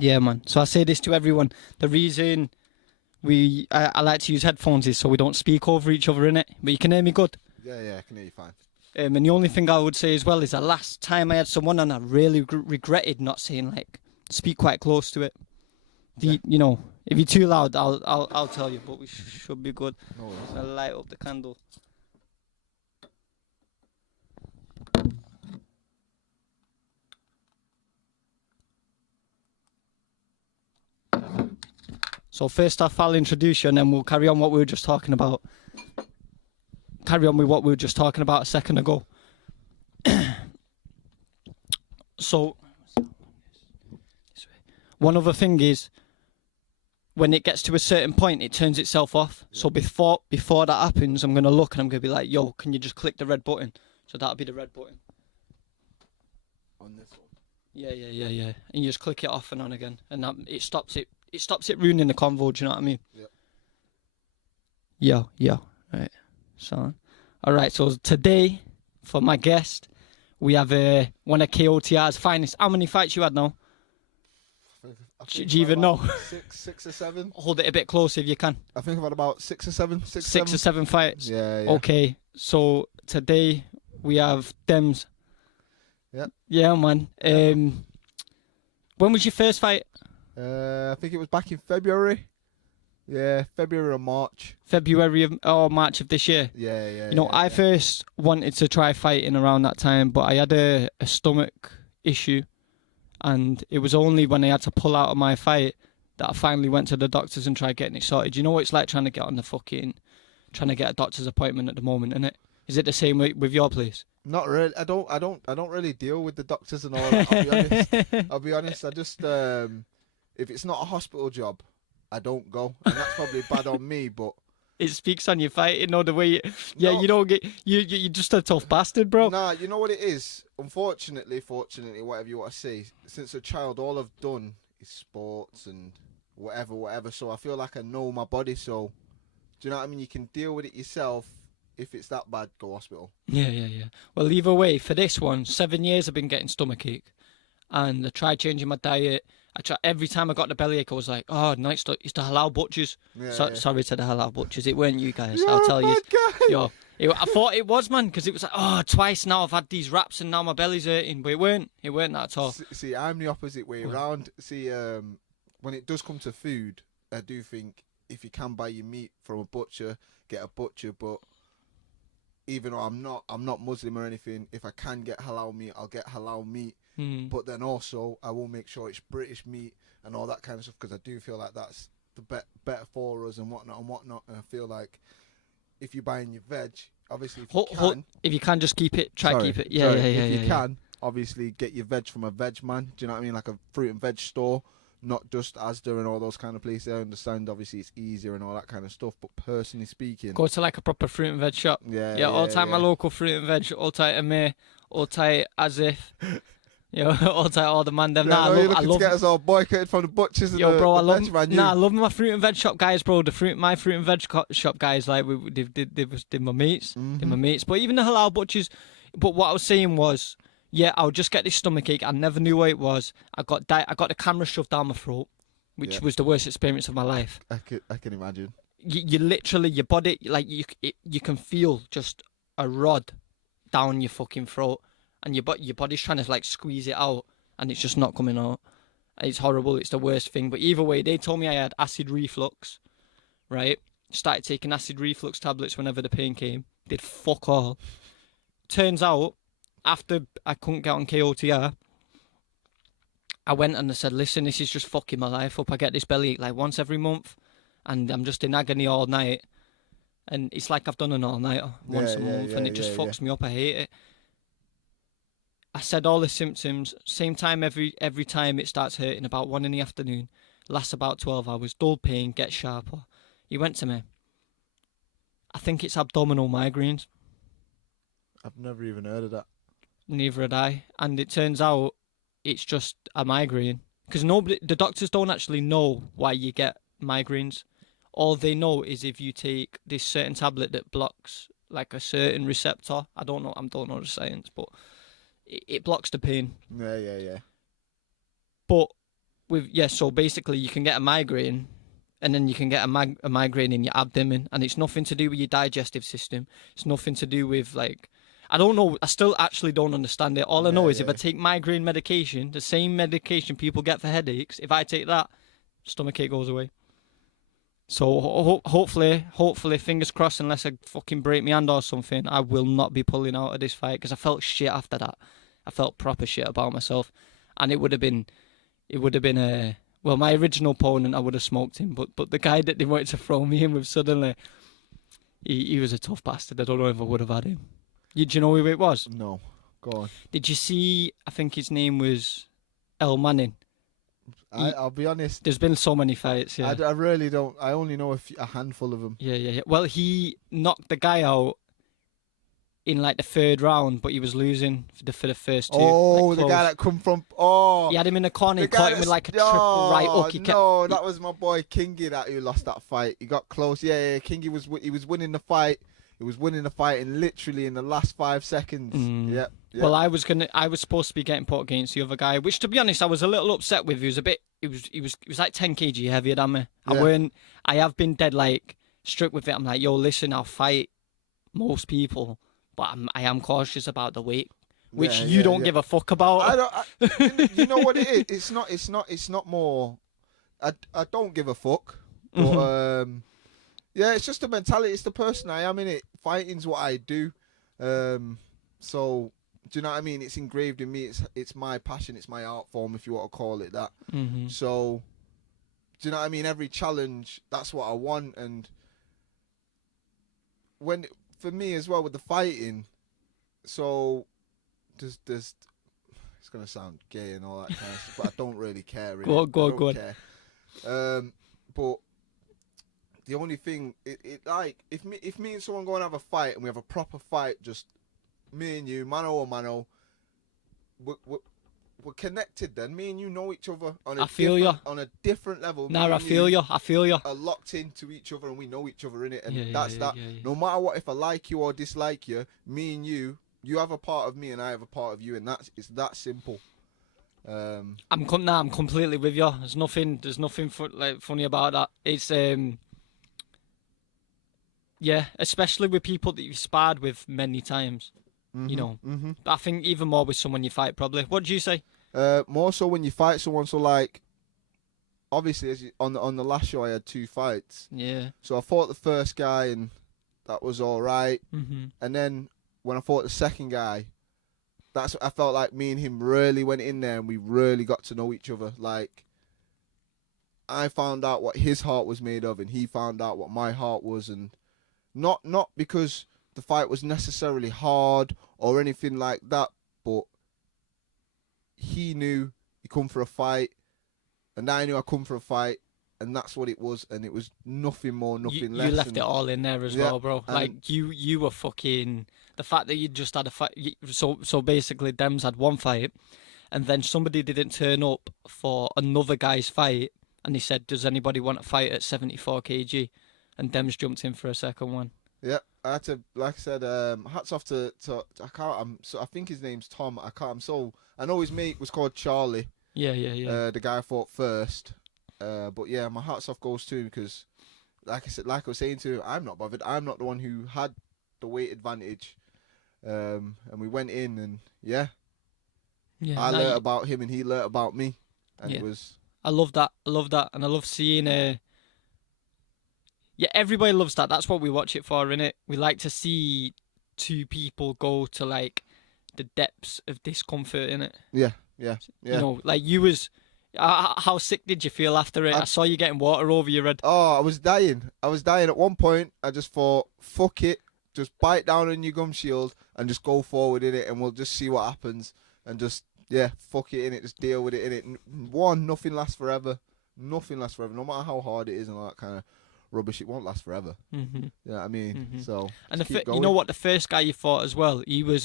Yeah, man. So I say this to everyone. The reason I like to use headphones is so we don't speak over each other, innit? But you can hear me good. Yeah, I can hear you fine. And the only thing I would say as well is the last time I had someone and I really regretted not saying, like, speak quite close to it. You know, if you're too loud, I'll tell you, but we should be good. No worries. I'll light up the candle. So first off, I'll introduce you and then we'll carry on what we were just talking about. Carry on with what we were just talking about a second ago. So, one other thing is, when it gets to a certain point, it turns itself off. Yeah. So before that happens, I'm going to look and I'm going to be like, yo, can you just click the red button? So that'll be the red button. On this one? Yeah. And you just click it off and on again. And it stops it ruining the convo, do you know what I mean? Yep. Yeah. Right. So, alright, so today, for my guest, we have one of KOTR's finest. How many fights you had now? Do you even know? Six or seven. Hold it a bit closer if you can. I think I've had about six or seven fights. Yeah. Okay, so today we have Demz. Yep. Yeah, man. When was your first fight? I think it was back in February. Yeah, February or March. March of this year. Yeah. You know, I first wanted to try fighting around that time, but I had a stomach issue. And it was only when I had to pull out of my fight that I finally went to the doctors and tried getting it sorted. You know what it's like trying to get a doctor's appointment at the moment, isn't it? Is it the same with your place? Not really. I don't really deal with the doctors and all that. I'll be honest. I just if it's not a hospital job, I don't go, and that's probably bad on me. But it speaks on your fighting, or the way you don't get you're just a tough bastard, bro. Nah, you know what it is. Unfortunately, fortunately, whatever you want to say. Since a child, all I've done is sports and whatever. So I feel like I know my body. So do you know what I mean? You can deal with it yourself. If it's that bad, go hospital. Yeah. Well, either way, for this one, 7 years I've been getting stomachache, and I tried changing my diet. Every time I got the bellyache, I was like, oh, no, it's the halal butchers. Sorry to the halal butchers. It weren't you guys, I'll tell you. Yo, I thought it was, man, because it was like, oh, twice now I've had these wraps and now my belly's hurting. But it weren't that at all. See, I'm the opposite way around. See, when it does come to food, I do think if you can buy your meat from a butcher, get a butcher. But even though I'm not Muslim or anything, if I can get halal meat, I'll get halal meat. But then also, I will make sure it's British meat and all that kind of stuff, because I do feel like that's the better for us and whatnot. And I feel like if you're buying your veg, obviously if you can just keep it, keep it. If you can, obviously get your veg from a veg man. Do you know what I mean? Like a fruit and veg store, not just Asda and all those kind of places. I understand, obviously, it's easier and all that kind of stuff. But personally speaking, go to like a proper fruit and veg shop. Yeah. All time my local fruit and veg. All time Amir. All time as if. All the man them. Yeah, I love to get us all boycotted from the butchers. Yo, bro, I love my fruit and veg shop guys, bro. My fruit and veg shop guys, like they my mates, they're my mates. But even the halal butchers. But what I was saying was, I would just get this stomachache. I never knew what it was. I got the camera shoved down my throat, which was the worst experience of my life. I can imagine. You literally, your body, like you can feel just a rod down your fucking throat. And your body's trying to like squeeze it out, and it's just not coming out. It's horrible. It's the worst thing. But either way, they told me I had acid reflux, right? Started taking acid reflux tablets whenever the pain came. Did fuck all. Turns out, after I couldn't get on KOTR, I went and I said, listen, this is just fucking my life up. I get this bellyache like once every month, and I'm just in agony all night. And it's like I've done an all-nighter once a month, and it just fucks me up. I hate it. I said all the symptoms, same time every time it starts hurting, about 1 in the afternoon, lasts about 12 hours, dull pain, gets sharper. He went to me. I think it's abdominal migraines. I've never even heard of that. Neither had I. And it turns out it's just a migraine. Because the doctors don't actually know why you get migraines. All they know is if you take this certain tablet that blocks like a certain receptor. I don't know the science, but it blocks the pain. Yeah. But So basically you can get a migraine, and then you can get a migraine in your abdomen, and it's nothing to do with your digestive system. It's nothing to do with like, I don't know. I still actually don't understand it. All I know is if I take migraine medication, the same medication people get for headaches, if I take that, stomachache goes away. So hopefully, fingers crossed, unless I fucking break my hand or something, I will not be pulling out of this fight, because I felt shit after that. I felt proper shit about myself, and it would have been a. Well, my original opponent, I would have smoked him, but the guy that they wanted to throw me in with suddenly, he was a tough bastard. I don't know if I would have had him. Do you know who it was? No. Go on. Did you see, I think his name was El Manning. I'll be honest. There's been so many fights, yeah. I really don't. I only know a handful of them. Yeah. Well, he knocked the guy out in like the third round, but he was losing for the first two. Oh, like, the guy that come from. Oh, he had him in the corner. He caught him with like a triple right hook. That was my boy Kingy who lost that fight. He got close. Yeah. Kingy was winning the fight. He was winning the fight literally in the last 5 seconds. Yeah. Well, I was supposed to be getting put against the other guy, which to be honest, I was a little upset with. He was like 10 kg heavier than me. Yeah. I have been dead like strict with it. I'm like, yo, listen, I'll fight most people, but I am cautious about the weight, which you don't give a fuck about. You know what it is? It's not more. I don't give a fuck. But yeah, it's just the mentality. It's the person I am in it. Fighting's what I do. So do you know what I mean? It's engraved in me. It's my passion. It's my art form, if you want to call it that. Mm-hmm. So do you know what I mean? Every challenge, that's what I want. And for me as well with the fighting, so there's it's gonna sound gay and all that kind of stuff, but I don't really care. Go on. But the only thing, it like if me and someone go and have a fight and we have a proper fight, just me and you, mano a mano, we're connected. Then me and you know each other on a different level. I feel you. Are locked into each other and we know each other in it, and that. No matter what, if I like you or dislike you, me and you have a part of me and I have a part of you, and it's that simple. I'm completely with you. There's nothing funny about that. It's yeah, especially with people that you've sparred with many times. Mm-hmm, you know, mm-hmm. I think even more with someone you fight probably. What do you say? More so when you fight someone. So like, obviously, on the last show I had 2 fights. Yeah. So I fought the first guy and that was all right. Mm-hmm. And then when I fought the second guy, I felt like me and him really went in there and we really got to know each other. Like, I found out what his heart was made of and he found out what my heart was, and not because the fight was necessarily hard or anything like that, but he knew he come for a fight and I knew I come for a fight, and that's what it was, and it was nothing more, nothing less. You left it all in there as well, bro. Like you were fucking, the fact that you just had a fight. So basically, Demz had one fight, and then somebody didn't turn up for another guy's fight, and he said, "Does anybody want to fight at 74 kg?" And Demz jumped in for a second one. Yeah, I had to, like I said, hats off to I think his name's Tom. I know his mate was called Charlie. Yeah. The guy I fought first. But yeah, my hats off goes to him because, like I was saying to him, I'm not bothered. I'm not the one who had the weight advantage. And we went in and I learnt about him and he learnt about me, and it was. I love that, and I love seeing. Everybody loves that. That's what we watch it for, innit? We like to see two people go to like the depths of discomfort, innit? Yeah. You know, like you was. How sick did you feel after it? I saw you getting water over your head. Oh, I was dying. At one point, I just thought, fuck it. Just bite down on your gum shield and just go forward in it, and we'll just see what happens. And just, fuck it in it. Just deal with it in it. Nothing lasts forever. No matter how hard it is and all that kind of rubbish, it won't last forever. Mm-hmm. You know what I mean? Mm-hmm. So, and you know what? The first guy you fought as well, he was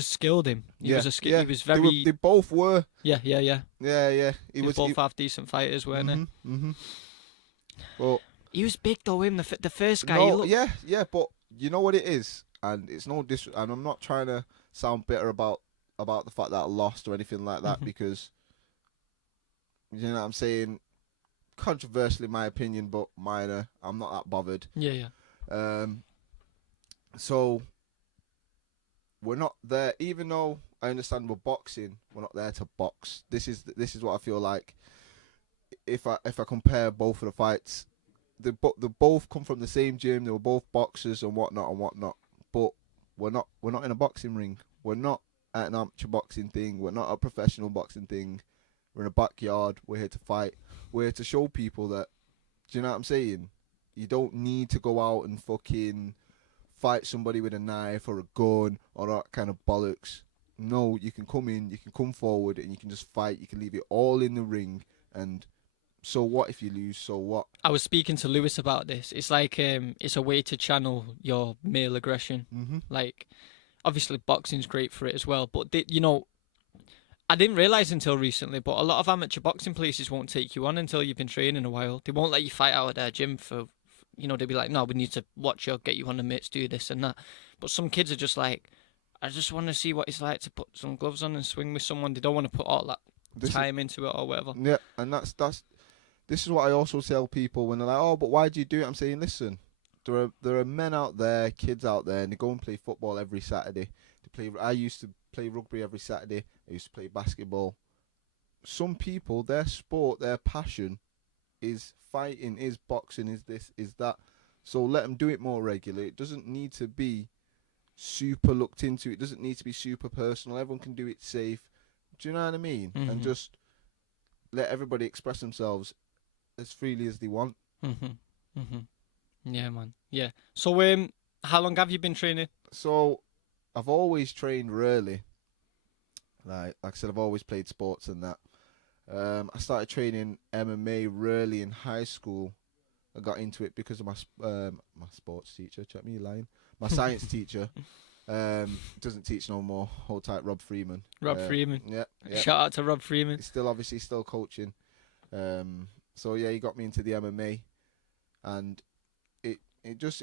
skilled him. He was very. They both were. Yeah. He was both half decent fighters, weren't they? Mm-hmm. Well, he was big though. The first guy. No, but you know what it is, and it's no and I'm not trying to sound bitter about the fact that I lost or anything like that, because You know what I'm saying? Controversial in my opinion, but minor. I'm not that bothered. Yeah. So we're not there, even though I understand we're boxing. We're not there to box. This is what I feel like. If I compare both of the fights, they both come from the same gym. They were both boxers and whatnot. But we're not in a boxing ring. We're not at an amateur boxing thing. We're not a professional boxing thing. We're in a backyard. We're here to fight. We're here to show people that. Do you know what I'm saying? You don't need to go out and fucking fight somebody with a knife or a gun or that kind of bollocks. No, you can come in, you can come forward, and you can just fight. You can leave it all in the ring, and so what if you lose? So what? I was speaking to Lewis about this. It's like it's a way to channel your male aggression. Mm-hmm. Like, obviously, boxing's great for it as well. But I didn't realise until recently, but a lot of amateur boxing places won't take you on until you've been training a while. They won't let you fight out of their gym for they'll be like, no, we need to watch you, get you on the mitts, do this and that. But some kids are just like, I just want to see what it's like to put some gloves on and swing with someone. They don't want to put all that time into it or whatever. Yeah, and this is what I also tell people when they're like, oh, but why do you do it? I'm saying, listen, there are men out there, kids out there, and they go and play football every Saturday. I used to play rugby every Saturday. I used to play basketball. Some people, their sport, their passion is fighting, is boxing, is this, is that. So let them do it more regularly. It doesn't need to be super looked into. It doesn't need to be super personal. Everyone can do it safe. Do you know what I mean? Mm-hmm. And just let everybody express themselves as freely as they want. Yeah, man. Yeah. So, how long have you been training? So, I've always trained really. Like I said, I've always played sports and that. I started training MMA really in high school. I got into it because of my sports teacher. Check me lying. My science teacher doesn't teach no more. Hold tight, Rob Freeman. Rob Freeman. Yeah. Shout out to Rob Freeman. He's still coaching. So yeah, he got me into the MMA, and it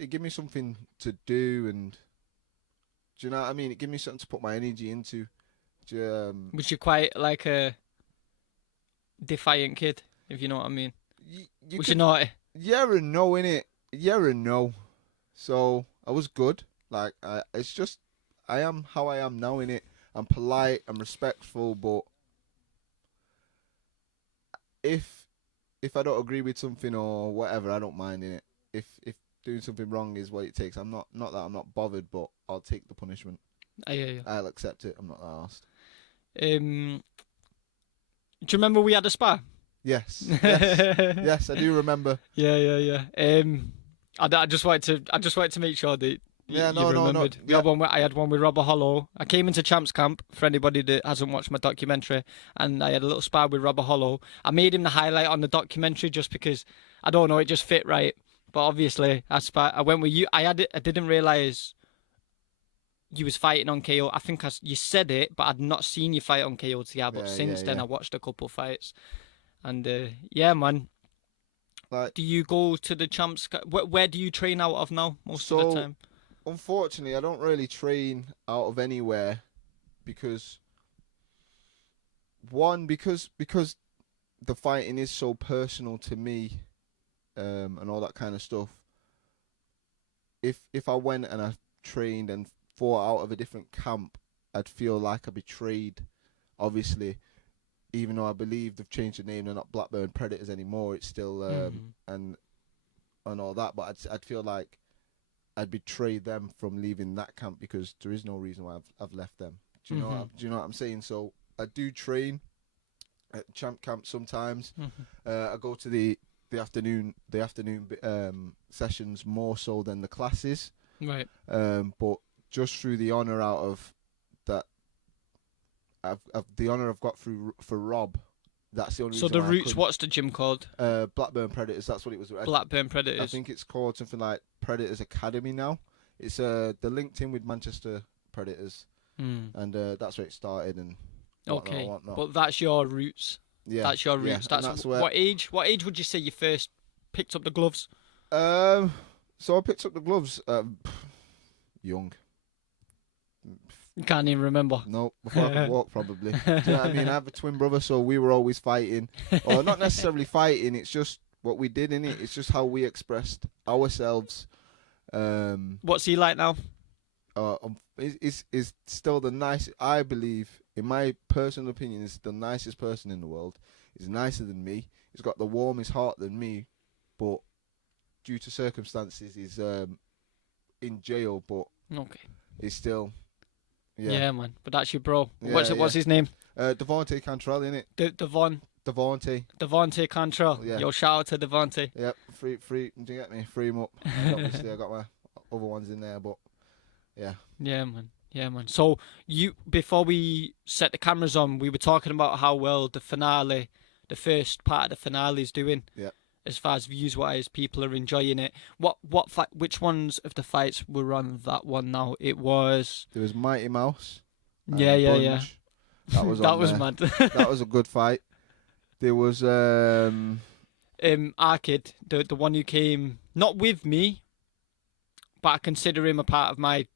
gave me something to do, and do you know what I mean? It gave me something to put my energy into. Was you quite like a defiant kid, if you know what I mean? Was you naughty? Yeah and no, innit? Yeah and no. So I was good. Like it's just I am how I am now, innit? I'm polite, I'm respectful, but if I don't agree with something or whatever, I don't mind, innit? If doing something wrong is what it takes, I'm not that I'm not bothered, but I'll take the punishment. I hear you. I'll accept it. I'm not that arsed. Do you remember we had a spa? Yes. Yes, I do remember. Yeah. I just wanted to make sure that you remembered. No. I had one with Robert Hollow. I came into Champs Camp, for anybody that hasn't watched my documentary, and I had a little spar with Robert Hollow. I made him the highlight on the documentary just because, I don't know, it just fit right. But obviously, I went with you. I didn't realise you was fighting on KO. I think you said it, but I'd not seen you fight on KO TR. But since then, I watched a couple fights. And yeah, man. Like, do you go to the Champs? Where do you train out of now most of the time? Unfortunately, I don't really train out of anywhere because the fighting is so personal to me, and all that kind of stuff. If I went and I trained and fought out of a different camp, I'd feel like I betrayed. Obviously, even though I believe they've changed the name, they're not Blackburn Predators anymore. It's still and all that, but I'd feel like I'd betray them from leaving that camp because there is no reason why I've left them. Do you know what I'm saying? So I do train at Champ Camp sometimes. I go to the afternoon sessions more so than the classes. Right. But just through the honour out of that, the honour I've got for Rob. That's the only reason. So the Roots, what's the gym called? Blackburn Predators. That's what it was. Blackburn Predators. I think it's called something like Predators Academy now. It's they're linked in with Manchester Predators, and that's where it started. And whatnot. But that's your roots. Yeah, that's your roots. Yeah, that's where. What age would you say you first picked up the gloves? So I picked up the gloves young, You can't even remember. No, before I could walk, probably. Do you know what I mean? I have a twin brother, so we were always fighting. Or not necessarily fighting, it's just what we did in it. It's just how we expressed ourselves. What's he like now? Is still the nicest, I believe, in my personal opinion, is the nicest person in the world. He's nicer than me. He's got the warmest heart than me, but due to circumstances, he's in jail. But Okay. he's still, Yeah, man. But that's your bro. Yeah, What's his name? Devontae Cantrell, innit? Devontae Cantrell. Yeah. Yo, shout out to Devontae. Yep, free. Do you get me? Free him up. Obviously, I got my other ones in there, but yeah. Yeah, man. So before we set the cameras on, we were talking about how well the finale, the first part of the finale is doing. Yeah. As far as views wise, people are enjoying it. Which ones of the fights were on that one now? It was. There was Mighty Mouse. Yeah. That was that on was there. mad. That was a good fight. There was Arkid, the one who came not with me, but I consider him a part of my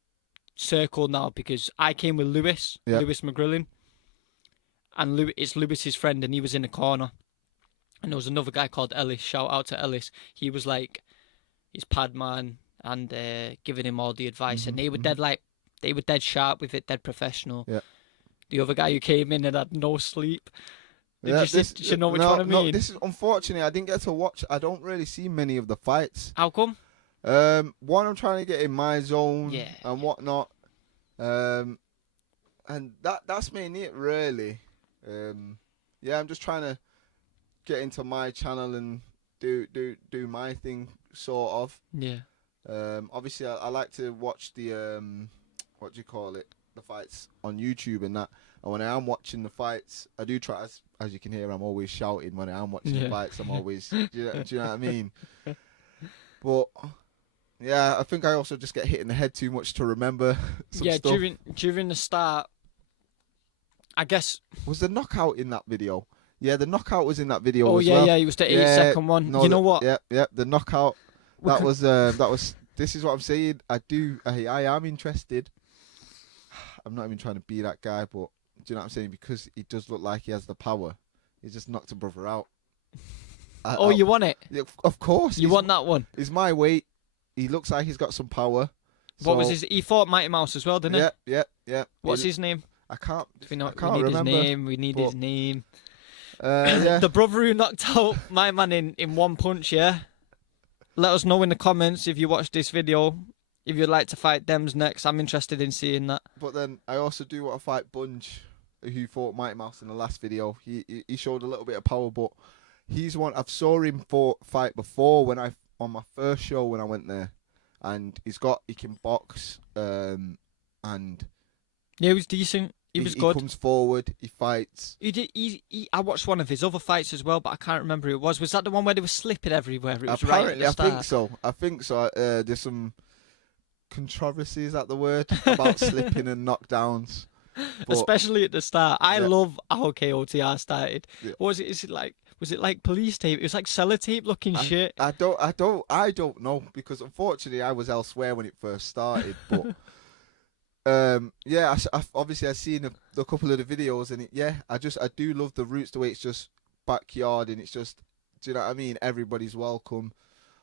circle now because I came with Lewis McGrillen, and it's Lewis's friend, and he was in the corner, and there was another guy called Ellis. Shout out to Ellis. He was like his pad man and giving him all the advice, and they were dead sharp with it, dead professional. Yeah. The other guy who came in and had no sleep. Did you know which no, one I mean? No, this is unfortunately I didn't get to watch. I don't really see many of the fights. How come? One, I'm trying to get in my zone and whatnot. And that's mainly it, really. I'm just trying to get into my channel and do my thing, sort of. Yeah. Obviously, I like to watch the the fights on YouTube and that. And when I am watching the fights, I do try. As you can hear, I'm always shouting when I am watching the fights. I'm always, do you know what I mean? But yeah, I think I also just get hit in the head too much to remember some stuff. during the start, I guess. Was the knockout in that video? Yeah, the knockout was in that video. Oh as yeah, well. yeah, it was the 8-second one. No, you know what? Yeah, the knockout. That was. This is what I'm saying. I am interested. I'm not even trying to be that guy, but do you know what I'm saying? Because he does look like he has the power. He just knocked a brother out. You want it? Yeah, of course. You want that one? He's my weight. He looks like he's got some power. What was his? He fought Mighty Mouse as well, didn't he? Yeah. What's his name? I can't remember. We need his name. Yeah. The brother who knocked out my man in one punch. Yeah. Let us know in the comments if you watched this video. If you'd like to fight Demz next, I'm interested in seeing that. But then I also do want to fight Bunge, who fought Mighty Mouse in the last video. He showed a little bit of power, but he's one I've saw him fight before on my first show when I went there, and he can box, and yeah, he was decent. He was good. He comes forward, he fights. I watched one of his other fights as well, but I can't remember who it was. Was that the one where they were slipping everywhere? It was apparently, right at the start. I think so. There's some controversy, is that the word, about slipping and knockdowns, but especially at the start. I love how KOTR started. Yeah. What was it? Was it like police tape? It was like sellotape looking shit. I don't know, because unfortunately I was elsewhere when it first started. But obviously I've seen a couple of the videos, and I do love the roots, the way it's just backyard, and it's just, do you know what I mean? Everybody's welcome,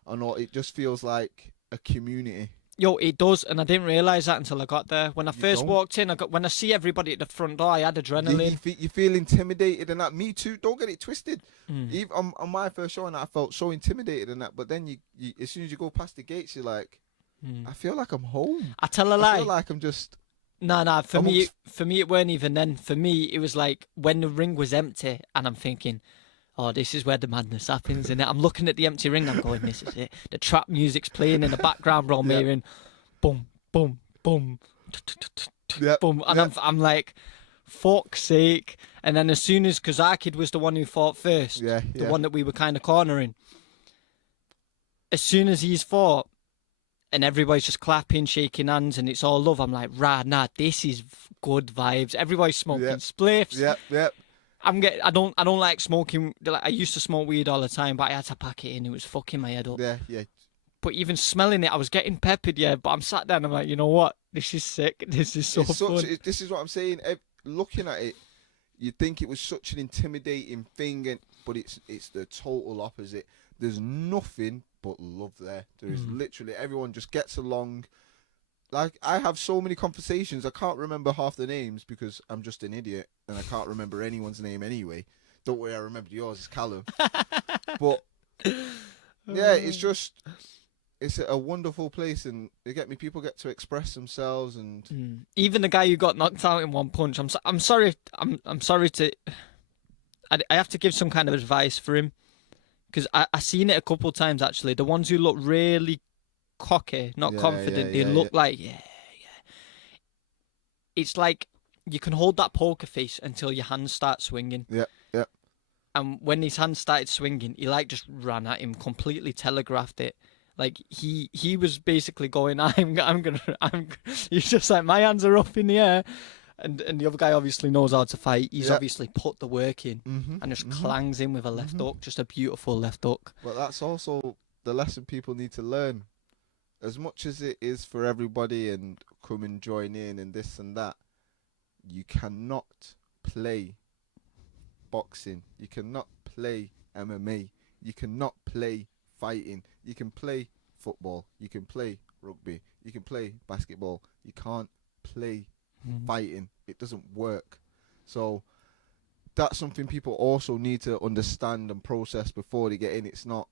and all. It just feels like a community. Yo, it does, and I didn't realise that until I got there. When I first walked in, when I see everybody at the front door, I had adrenaline. You feel intimidated and that. Me too. Don't get it twisted. Even on my first show, and I felt so intimidated and that. But then you as soon as you go past the gates, you're like, I feel like I'm home. I tell a lie. I feel like I'm just. Nah. For me, it weren't even then. For me, it was like when the ring was empty, and I'm thinking, oh, this is where the madness happens, innit? I'm looking at the empty ring, I'm going, this is it. The trap music's playing in the background, bro. I'm hearing boom, boom, boom, boom. And I'm like, fuck's sake. And then as soon as, because our kid was the one who fought first, the one that we were kind of cornering. As soon as he's fought, and everybody's just clapping, shaking hands, and it's all love, I'm like, this is good vibes. Everybody's smoking spliffs. Yep. I don't like smoking. Like, I used to smoke weed all the time, but I had to pack it in. It was fucking my head up. Yeah. But even smelling it, I was getting peppered, yeah. But I'm sat there and I'm like, you know what? This is sick. This is so fun. This is what I'm saying. Looking at it, you'd think it was such an intimidating thing, but it's the total opposite. There's nothing but love there. There is literally everyone just gets along. Like, I have so many conversations, I can't remember half the names because I'm just an idiot and I can't remember anyone's name anyway. Don't worry, I remembered yours, it's Callum. But yeah, it's a wonderful place, and people get to express themselves, and even the guy who got knocked out in one punch. I'm sorry to. I have to give some kind of advice for him, because I seen it a couple of times actually. The ones who look really cocky, not confident, they look like It's like you can hold that poker face until your hands start swinging. Yeah. And when his hands started swinging, he like just ran at him, completely telegraphed it. Like he was basically going, he's just like, my hands are up in the air, and the other guy obviously knows how to fight. He's obviously put the work in, and just clangs in with a left hook, just a beautiful left hook. But that's also the lesson people need to learn. As much as it is for everybody and come and join in and this and that, you cannot play boxing. You cannot play MMA. You cannot play fighting. You can play football. You can play rugby. You can play basketball. You can't play fighting. It doesn't work. So that's something people also need to understand and process before they get in. It's not.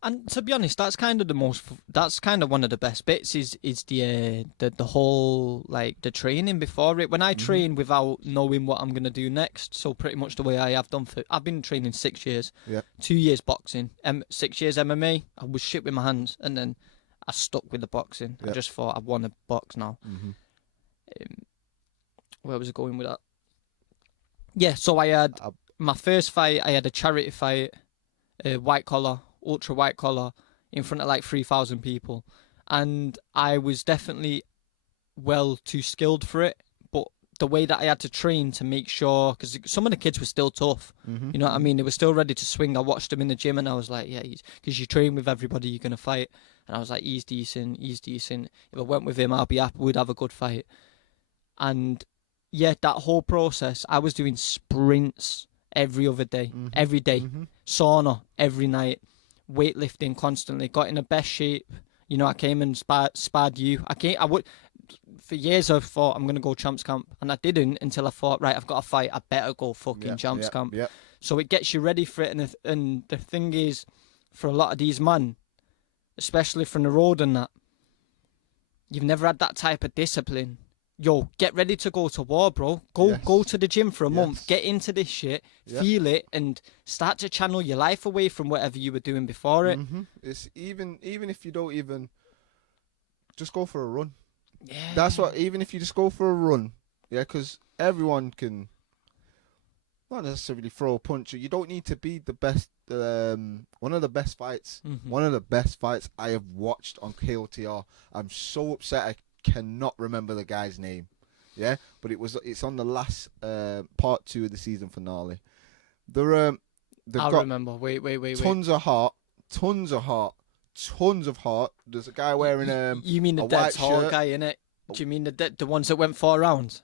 And to be honest, that's kind of one of the best bits is the whole, like, the training before it. When I train without knowing what I'm gonna do next, so pretty much the way I have done I've been training 6 years, 2 years boxing, 6 years MMA. I was shit with my hands, and then I stuck with the boxing. I just thought I want to box now. Where was I going with that? Yeah, so I had my first fight. I had a charity fight, white collar. Ultra white collar, in front of like 3,000 people, and I was definitely well too skilled for it, but the way that I had to train to make sure, because some of the kids were still tough, you know what I mean, they were still ready to swing. I watched them in the gym and I was like, yeah, because you train with everybody you're going to fight, and I was like, he's decent, if I went with him I'll be happy, we'd have a good fight. And yeah, that whole process, I was doing sprints every other day, every day, sauna every night, weightlifting constantly, got in the best shape. You know, I came and sparred you. I would, for years I thought I'm going to go champs camp, and I didn't until I thought, right, I've got a fight, I better go fucking champs camp. So it gets you ready for it, and the thing is, for a lot of these men, especially from the road and that, you've never had that type of discipline. Yo, get ready to go to war, bro. Go to the gym for a month. Get into this shit. Feel it, and start to channel your life away from whatever you were doing before it. It's even if you don't even just go for a run. Yeah. That's what. Even if you just go for a run, because everyone can not necessarily throw a punch. You don't need to be the best. One of the best fights. One of the best fights I have watched on KOTR. I'm so upset I cannot remember the guy's name, but it's on the last part 2 of the season finale. I'll remember. Wait. Tons of heart. There's a guy wearing you mean the dead tall guy, innit? Do you mean the ones that went 4 rounds?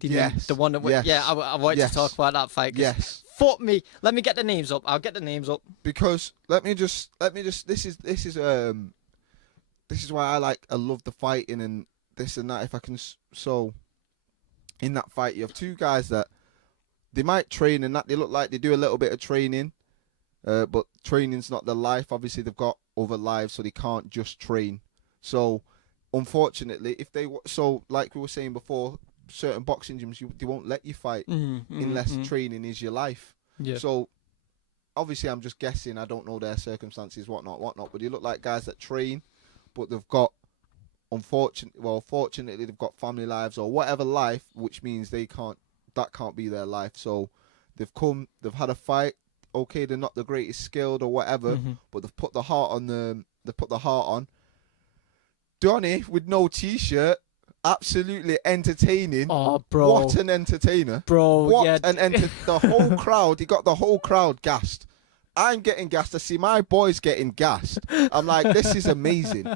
Yes. The one that went, I wanted to talk about that fight. Yes. Fuck me. Let me get the names up. I'll get the names up. Because let me just this is why I love the fighting and this and that. If I can, so in that fight, you have 2 guys that they might train and that they look like they do a little bit of training, but training's not their life. Obviously, they've got other lives, so they can't just train. So, unfortunately, like we were saying before, certain boxing gyms they won't let you fight unless training is your life. Yeah. So, obviously, I'm just guessing. I don't know their circumstances, whatnot. But they look like guys that train, but they've got, fortunately, they've got family lives or whatever life, which means that can't be their life. So they've had a fight. Okay, they're not the greatest skilled or whatever, but they've put the heart on. Donny with no t-shirt, absolutely entertaining. Oh, bro. What an entertainer. Bro, the whole crowd, he got the whole crowd gassed. I'm getting gassed. I see my boys getting gassed. I'm like, this is amazing.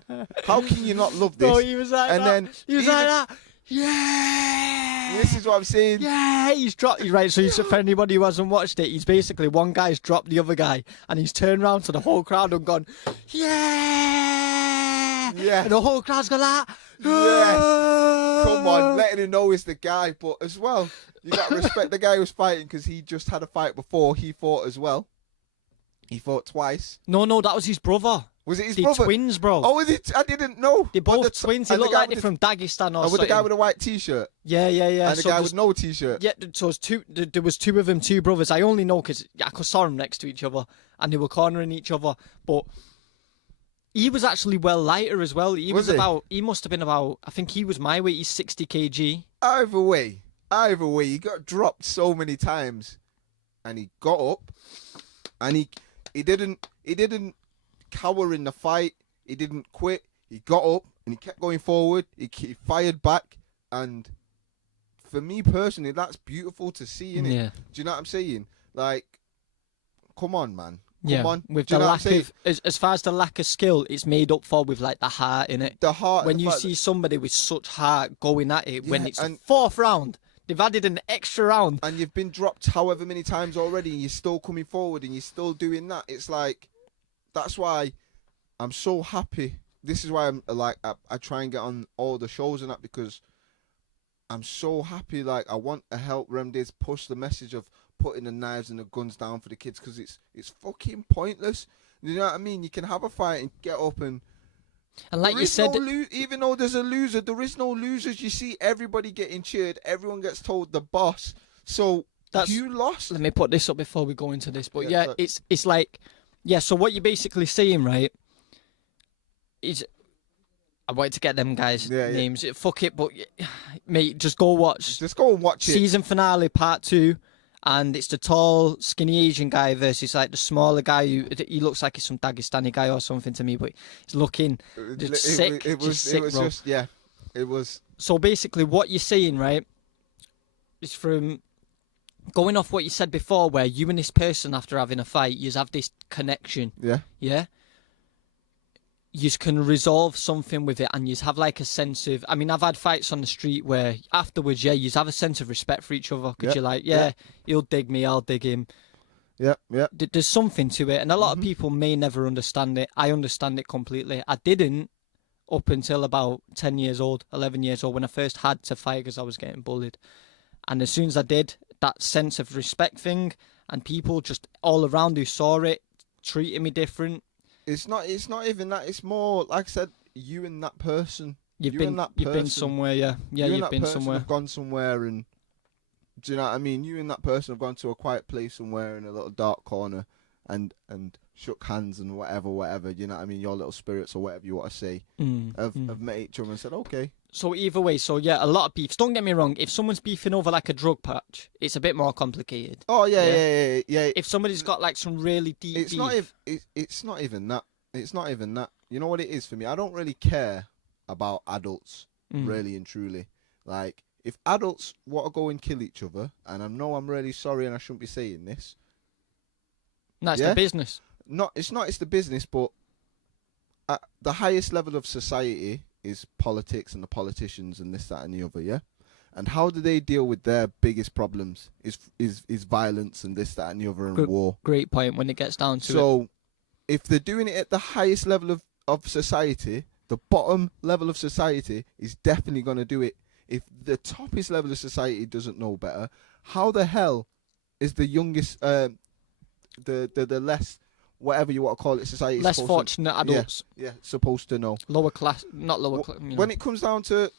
How can you not love this? No, he was like and that. then He was even- like that. Yeah. This is what I'm saying. Yeah, he's dropped. Right, so for anybody who hasn't watched it, he's basically one guy's dropped the other guy, and he's turned around to the whole crowd and gone, yeah, Yeah. and the whole crowd's gone like, Yes. Come on, letting him know it's the guy. But as well, you got to respect the guy who's fighting because he just had a fight before. He fought as well. He fought twice. No, that was his brother. Was it his They're brother? twins, bro. Oh, is it? I didn't know. They're both twins. They and the look guy like with they're from Dagestan or and with the something. guy with the white t-shirt. Yeah. And the So guy there's- with no t-shirt. Yeah, so it's there was two of them, two brothers. I only know because I saw them next to each other and they were cornering each other. But he was actually well lighter as well. He Was he? He must have been about, I think he was my weight. He's 60 kg. Either way, he got dropped so many times, and he got up, and he didn't cower in the fight. He didn't quit. He got up and he kept going forward. He fired back, and for me personally, that's beautiful to see, innit? Yeah. Do you know what I'm saying? Like, come on, man. Come Yeah, on. with Do you the know what I'm lack saying? of, as far as the lack of skill, it's made up for with like the heart in it. The heart. When the you fact see somebody with such heart going at it, when Yeah, it's the and- fourth round, they've added an extra round. and you've been dropped however many times already, and you're still coming forward, and you're still doing that. It's like, that's why I'm so happy. This is why I'm like, I try and get on all the shows and that, because I'm so happy. Like, I want to help Remdies push the message of putting the knives and the guns down for the kids, because it's fucking pointless. You know what I mean? You can have a fight and get up, and And like there you is said, even though there's a loser, there is no losers. You see everybody getting cheered. Everyone gets told the boss. So you lost. let me put this up before we go into this. But Yeah, yeah, it's like, yeah. So what you're basically saying, right? Is I wanted to get them guys' Yeah. names. Fuck it, but mate, just go watch Just go and watch it. season finale part 2. And it's the tall, skinny Asian guy versus like the smaller guy who he looks like he's some Dagestani guy or something to me, but he's looking just sick. It was sick, bro. just, yeah. It was. So basically, what you're saying, right, is from going off what you said before, where you and this person, after having a fight, you have this connection. Yeah. Yeah. You can resolve something with it, and you have like a sense of. I mean, I've had fights on the street where afterwards, yeah, you have a sense of respect for each other because Yeah, you're like, yeah. yeah, he'll dig me, I'll dig him. Yeah. There's something to it, and a lot Mm-hmm. of people may never understand it. I understand it completely. I didn't up until about 10 years old, 11 years old, when I first had to fight because I was getting bullied. And as soon as I did, that sense of respect thing, and people just all around who saw it treating me different. It's not even that. It's more, like I said, you and that person. You've You been and that you've been person. somewhere, yeah. Yeah, you and you've that been person somewhere. have gone somewhere, and do you know what I mean? You and that person have gone to a quiet place somewhere in a little dark corner, and shook hands and whatever. You know what I mean? Your little spirits or whatever you want to say have met each other and said, okay. So either way, so yeah, a lot of beefs. Don't get me wrong. If someone's beefing over like a drug patch, it's a bit more complicated. Oh yeah. If somebody's got like some really deep It's beef, not it's not even that. It's not even that. You know what it is for me? I don't really care about adults, really and truly. Like, if adults want to go and kill each other, and I know I'm really sorry and I shouldn't be saying this. that's yeah? the business. It's the business, but at the highest level of society is politics and the politicians and this, that and the other, yeah? And how do they deal with their biggest problems is violence and this, that and the other, and war. Great point when it gets down to it. So if they're doing it at the highest level of society, the bottom level of society is definitely going to do it. If the toppest level of society doesn't know better, how the hell is the youngest, the less, whatever you want to call it, society Less fortunate adults, supposed to know? lower class, not lower class. When it comes down to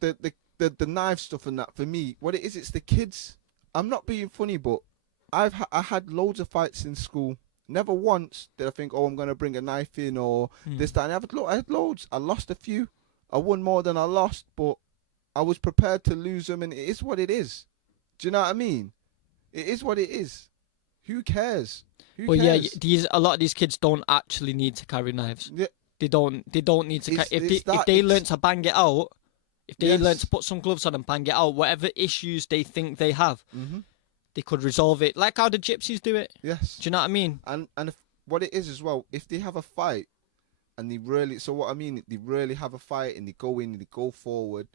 the knife stuff and that, for me, what it is, it's the kids. I'm not being funny, but I had loads of fights in school. Never once did I think, oh, I'm going to bring a knife in or this, that. And I had loads. I lost a few. I won more than I lost, but I was prepared to lose them, and it is what it is. Do you know what I mean? It is what it is. Who cares? Who cares? Yeah, a lot of these kids don't actually need to carry knives. Yeah. They don't need to. If they it's- learn to bang it out, if they Yes. learn to put some gloves on and bang it out, whatever issues they think they have, they could resolve it like how the gypsies do it. Yes. Do you know what I mean? And if, what it is as well, if they have a fight and they really, so what I mean, they really have a fight and they go in and they go forward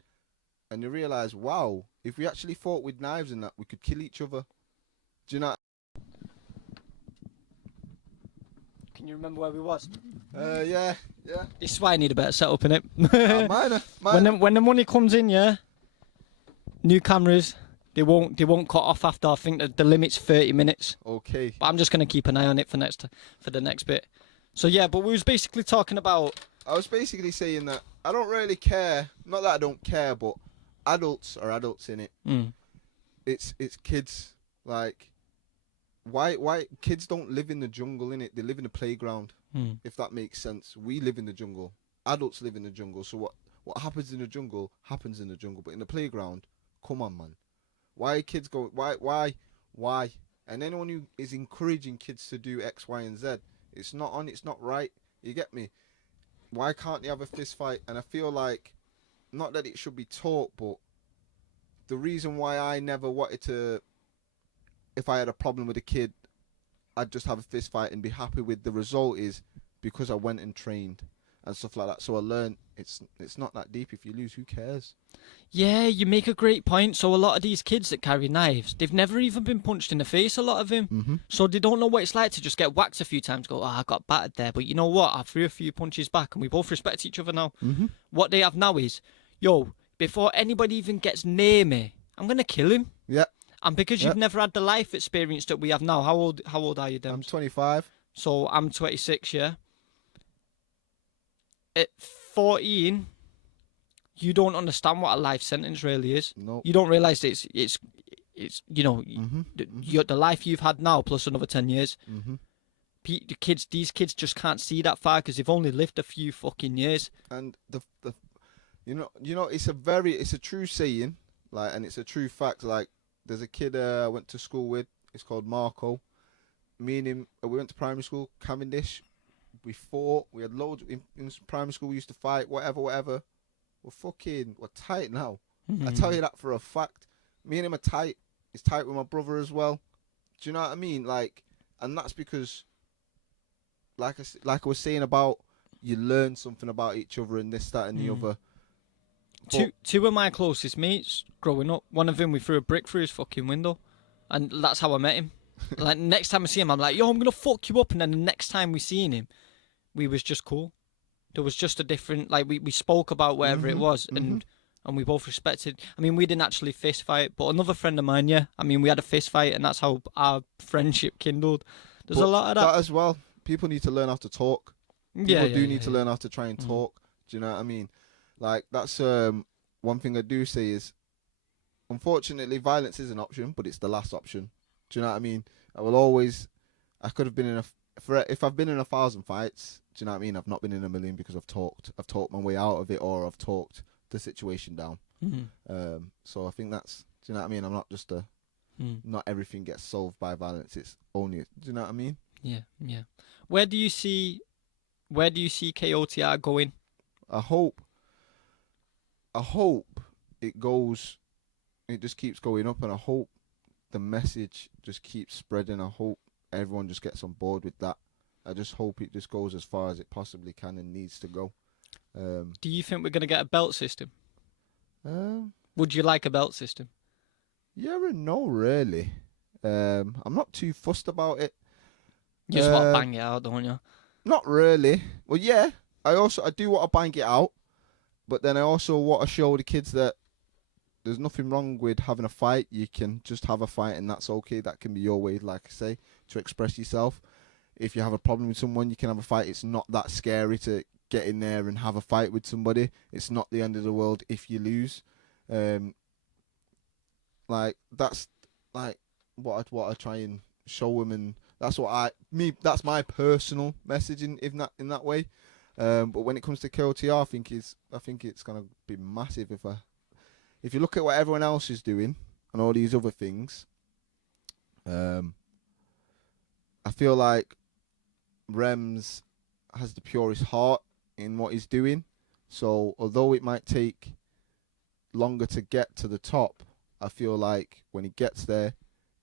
and they realise, wow, if we actually fought with knives and that, we could kill each other. Do you know? Can you remember where we was? Yeah. This is why I need a better setup in it. Minor. When the money comes in, yeah, new cameras, they won't cut off after. I think that the limit's 30 minutes. Okay. But I'm just gonna keep an eye on it for the next bit. So yeah, but we was basically talking about. I was basically saying that I don't really care. Not that I don't care, but adults are adults in it. It's kids. Like, why kids don't live in the jungle, in it? They live in the playground. If that makes sense. We live in the jungle. Adults live in the jungle. So what happens in the jungle happens in the jungle. But in the playground, come on, man. Why kids go? Why? And anyone who is encouraging kids to do X, Y, and Z, it's not on. It's not right. You get me? Why can't they have a fist fight? And I feel like, not that it should be taught, but the reason why I never wanted to, if I had a problem with a kid, I'd just have a fist fight and be happy with the result, is because I went and trained and stuff like that. So I learned it's not that deep. If you lose, who cares? Yeah, you make a great point. So a lot of these kids that carry knives, they've never even been punched in the face, a lot of them. So they don't know what it's like to just get whacked a few times, go, I got battered there. But you know what? I threw a few punches back and we both respect each other now. What they have now is, yo, before anybody even gets near me, I'm going to kill him. Yeah. And because you've never had the life experience that we have now, how old are you, Demz? I'm 25. So I'm 26, yeah. At 14, you don't understand what a life sentence really is. No. You don't realise it's you know, the life you've had now plus another 10 years. These kids just can't see that far because they've only lived a few fucking years. And the you know it's a true saying, like, and it's a true fact. Like, there's a kid I went to school with. It's called Marco. Me and him, we went to primary school, Cavendish. We fought. We had loads in primary school. We used to fight. Whatever. We're tight now. I tell you that for a fact. Me and him are tight. He's tight with my brother as well. Do you know what I mean? Like, and that's because, like I was saying about, you learn something about each other and this, that, and the other. Two of my closest mates growing up, one of them, we threw a brick through his fucking window, and that's how I met him. Like, next time I see him, I'm like, yo, I'm gonna fuck you up. And then the next time we seen him, we was just cool. There was just a different, like, we spoke about whatever it was, and we both respected. I mean, we didn't actually fist fight, but another friend of mine, yeah, I mean, we had a fist fight, and that's how our friendship kindled. There's a lot of that as well. People need to learn how to talk. People need to learn how to try and talk. Do you know what I mean? Like, that's one thing I do say is, unfortunately, violence is an option, but it's the last option. Do you know what I mean? I could have been in if I've been in 1,000 fights, do you know what I mean? I've not been in a million because I've talked my way out of it, or I've talked the situation down. So I think that's, do you know what I mean? I'm not just not everything gets solved by violence. It's only, do you know what I mean? Yeah. Where do you see KOTR going? I hope it just keeps going up, and I hope the message just keeps spreading. I hope everyone just gets on board with that. I just hope it just goes as far as it possibly can and needs to go. Do you think we're going to get a belt system? Would you like a belt system? Yeah and no, really. I'm not too fussed about it. You just want to bang it out, don't you? Not really. Well, yeah. I do want to bang it out, but then I also want to show the kids that there's nothing wrong with having a fight. You can just have a fight, and that's okay. That can be your way, like I say, to express yourself. If you have a problem with someone, you can have a fight. It's not that scary to get in there and have a fight with somebody. It's not the end of the world if you lose. Like, that's like what I try and show them, and that's that's my personal message in that way. But when it comes to KOTR, I think it's gonna be massive. If you look at what everyone else is doing and all these other things, I feel like Rems has the purest heart in what he's doing. So although it might take longer to get to the top, I feel like when he gets there,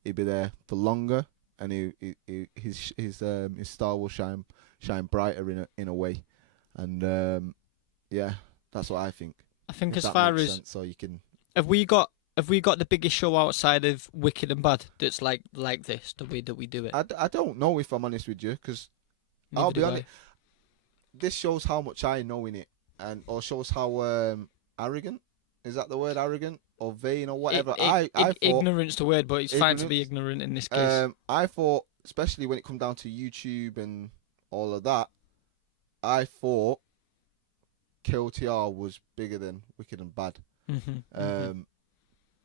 he'd be there for longer, and his star will shine brighter in a way, and yeah, that's what I think. I think If as that far makes as sense, so you can. have we got the biggest show outside of Wicked and Bad that's like this, the way that we do it? I don't know, if I'm honest with you, because I'll be honest. This shows how much I know in it, or shows how arrogant, is that the word, arrogant or vain or whatever. I thought ignorant's the word, but it's fine to be ignorant in this case. I thought, especially when it come down to YouTube and all of that, I thought KOTR was bigger than Wicked and Bad.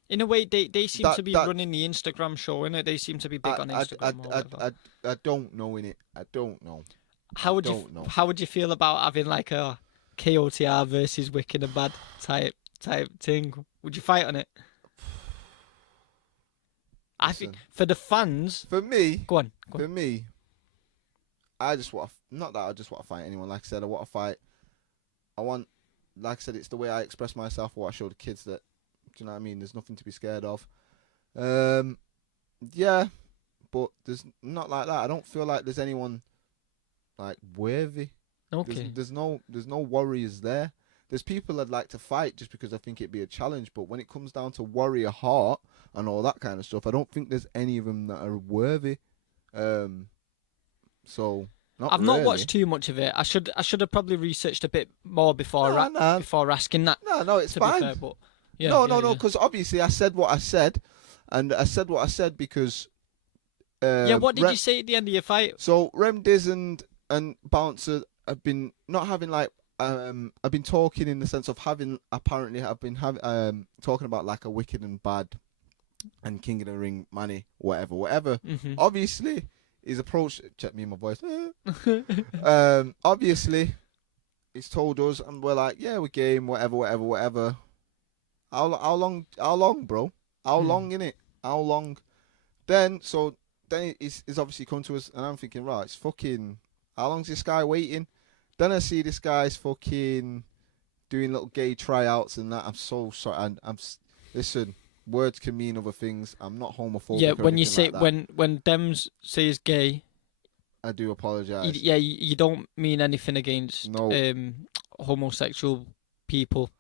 In a way, they seem to be running the Instagram show, innit? They seem to be big on Instagram. I don't know, innit? I don't know. How would you feel about having like a KOTR versus Wicked and Bad type thing? Would you fight on it? I think for the fans, for me, go on. For me, I just want not that I just want to fight anyone. Like I said, I want to fight. Like I said, it's the way I express myself. What I show the kids that, do you know what I mean? There's nothing to be scared of. Yeah, but there's not like that. I don't feel like there's anyone like worthy. Okay. There's no warriors there. There's people I'd like to fight just because I think it'd be a challenge. But when it comes down to warrior heart and all that kind of stuff, I don't think there's any of them that are worthy. So I've not watched too much of it. I should have probably researched a bit more before asking that. No, it's fine. Fair, but yeah, no, because obviously I said what I said, and I said what I said because. What did you say at the end of your fight? So Rem Diz and Bouncer have been not having like I've been talking in the sense of talking about like a Wicked and Bad and King of the Ring, Manny, whatever. Obviously, his approach. Check me in my voice. Obviously, he's told us, and we're like, yeah, we're game, whatever. How long, bro? How long, innit? How long? Then he's obviously come to us, and I'm thinking, right, it's fucking. How long's this guy waiting? Then I see this guy's fucking doing little gay tryouts and that. I'm so sorry. Listen, words can mean other things. I'm not homophobic. Yeah, when you say like that. when Demz says gay, I do apologise. You don't mean anything against homosexual people.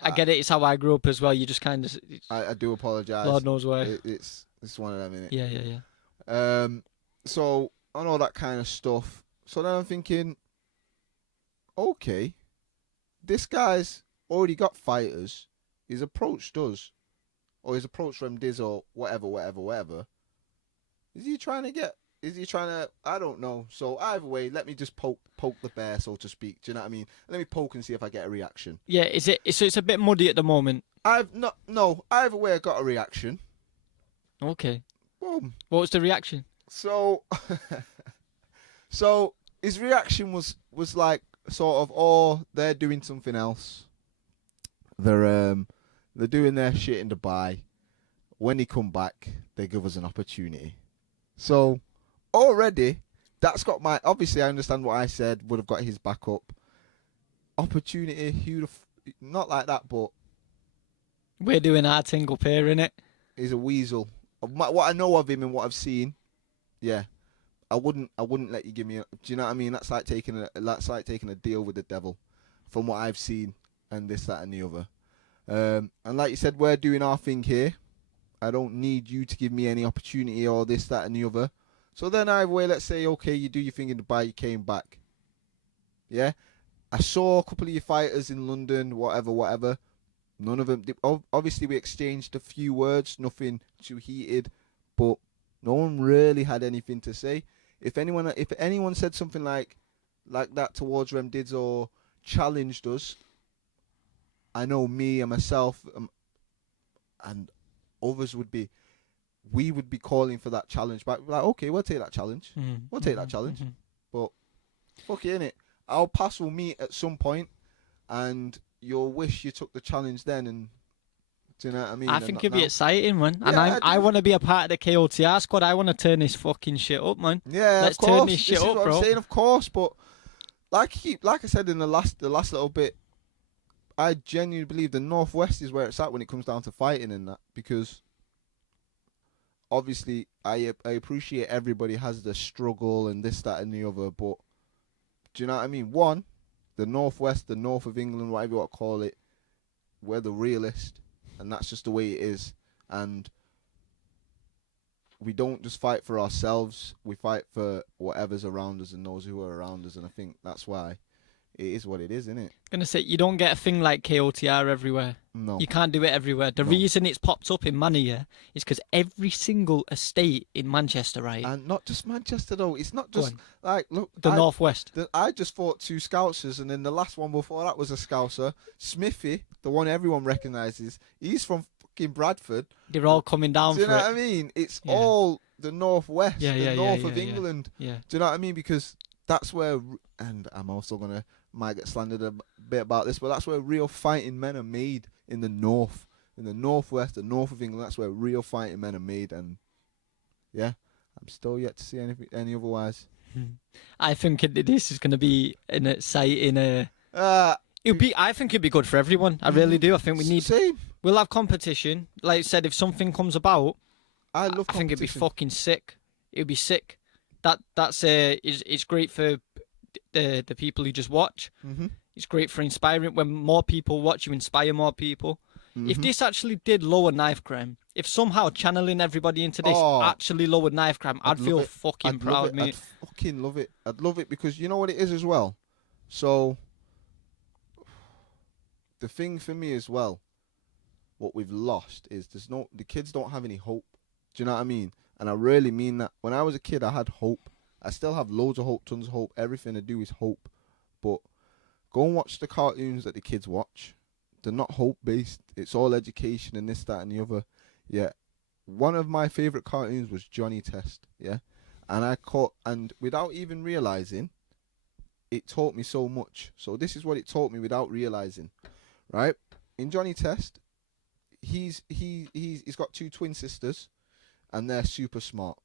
I get it. It's how I grew up as well. You just kind of. I do apologise. Lord knows why. It's one of them, innit? Yeah. So on all that kind of stuff. So then I'm thinking, okay, this guy's already got fighters. He's approached us, or he's approached Rem Diz or whatever. Is he trying to? I don't know. So either way, let me just poke the bear, so to speak. Do you know what I mean? Let me poke and see if I get a reaction. Yeah. So it's a bit muddy at the moment. Either way, I got a reaction. Okay. Boom. What was the reaction? So his reaction was like sort of, oh, they're doing something else. They're doing their shit in Dubai. When he come back, they give us an opportunity. So already, that's got my. Obviously, I understand what I said. Would have got his back up. Opportunity, not like that, but we're doing our thing up here, innit? He's a weasel. What I know of him and what I've seen, yeah, I wouldn't let you give me. Do you know what I mean? That's like taking a deal with the devil, from what I've seen, and this, that, and the other. And like you said, we're doing our thing here. I don't need you to give me any opportunity or this, that, and the other. So then either way, let's say, okay, you do your thing in Dubai, you came back. Yeah, I saw a couple of your fighters in London, whatever. None of them. Obviously, we exchanged a few words, nothing too heated, but no one really had anything to say. If anyone said something like that towards Rem Diz or challenged us, I know me and myself and others we would be calling for that challenge. But like, okay, we'll take that challenge. We'll take that challenge. But fuck it, innit? Our paths will meet at some point, and you'll wish you took the challenge then. And do you know what I mean? I think it'd be exciting, man. Yeah, and I want to be a part of the KOTR squad. I want to turn this fucking shit up, man. Yeah, let's turn this shit up, bro. I'm saying, of course, but like I said in the last little bit, I genuinely believe the Northwest is where it's at when it comes down to fighting and that, because obviously I appreciate everybody has the struggle and this, that, and the other, but do you know what I mean? One, the northwest, the north of England, whatever you want to call it, we're the realist, and that's just the way it is. And we don't just fight for ourselves; we fight for whatever's around us and those who are around us. And I think that's why it is what it is, isn't it? Gonna say, you don't get a thing like KOTR everywhere. No. You can't do it everywhere. The reason it's popped up in Mania is because every single estate in Manchester, right? And not just Manchester though. It's not just like, look, The Northwest. I just fought 2 Scousers, and then the last one before that was a Scouser. Smithy, the one everyone recognises, he's from fucking Bradford. They're all coming down Do you for know it. what I mean? It's all the northwest, the north of England. Yeah. Do you know what I mean? Because that's where, and I'm also might get slandered a bit about this, but that's where real fighting men are made, in the north, in the northwest, the north of England. That's where real fighting men are made, and yeah, I'm still yet to see any otherwise. I think this is going to be an exciting. I think it'd be good for everyone. I really do. I think we need. Same. We'll have competition. Like I said, if something comes about, I love competition. I think it'd be fucking sick. It'd be sick. That's it's great for the people who just watch. Mm-hmm. It's great for inspiring. When more people watch, you inspire more people. Mm-hmm. If this actually did lower knife crime, if somehow channeling everybody into this actually lowered knife crime, I'd feel fucking proud, mate. I'd fucking love it. I'd love it because you know what it is as well. So the thing for me as well, what we've lost is the kids don't have any hope. Do you know what I mean? And I really mean that. When I was a kid, I had hope. I still have loads of hope, tons of hope. Everything I do is hope. But go and watch the cartoons that the kids watch. They're not hope-based. It's all education and this, that, and the other. Yeah. One of my favourite cartoons was Johnny Test. Yeah. And without even realising, it taught me so much. So this is what it taught me without realising. Right? In Johnny Test, he's got 2 twin sisters, and they're super smart.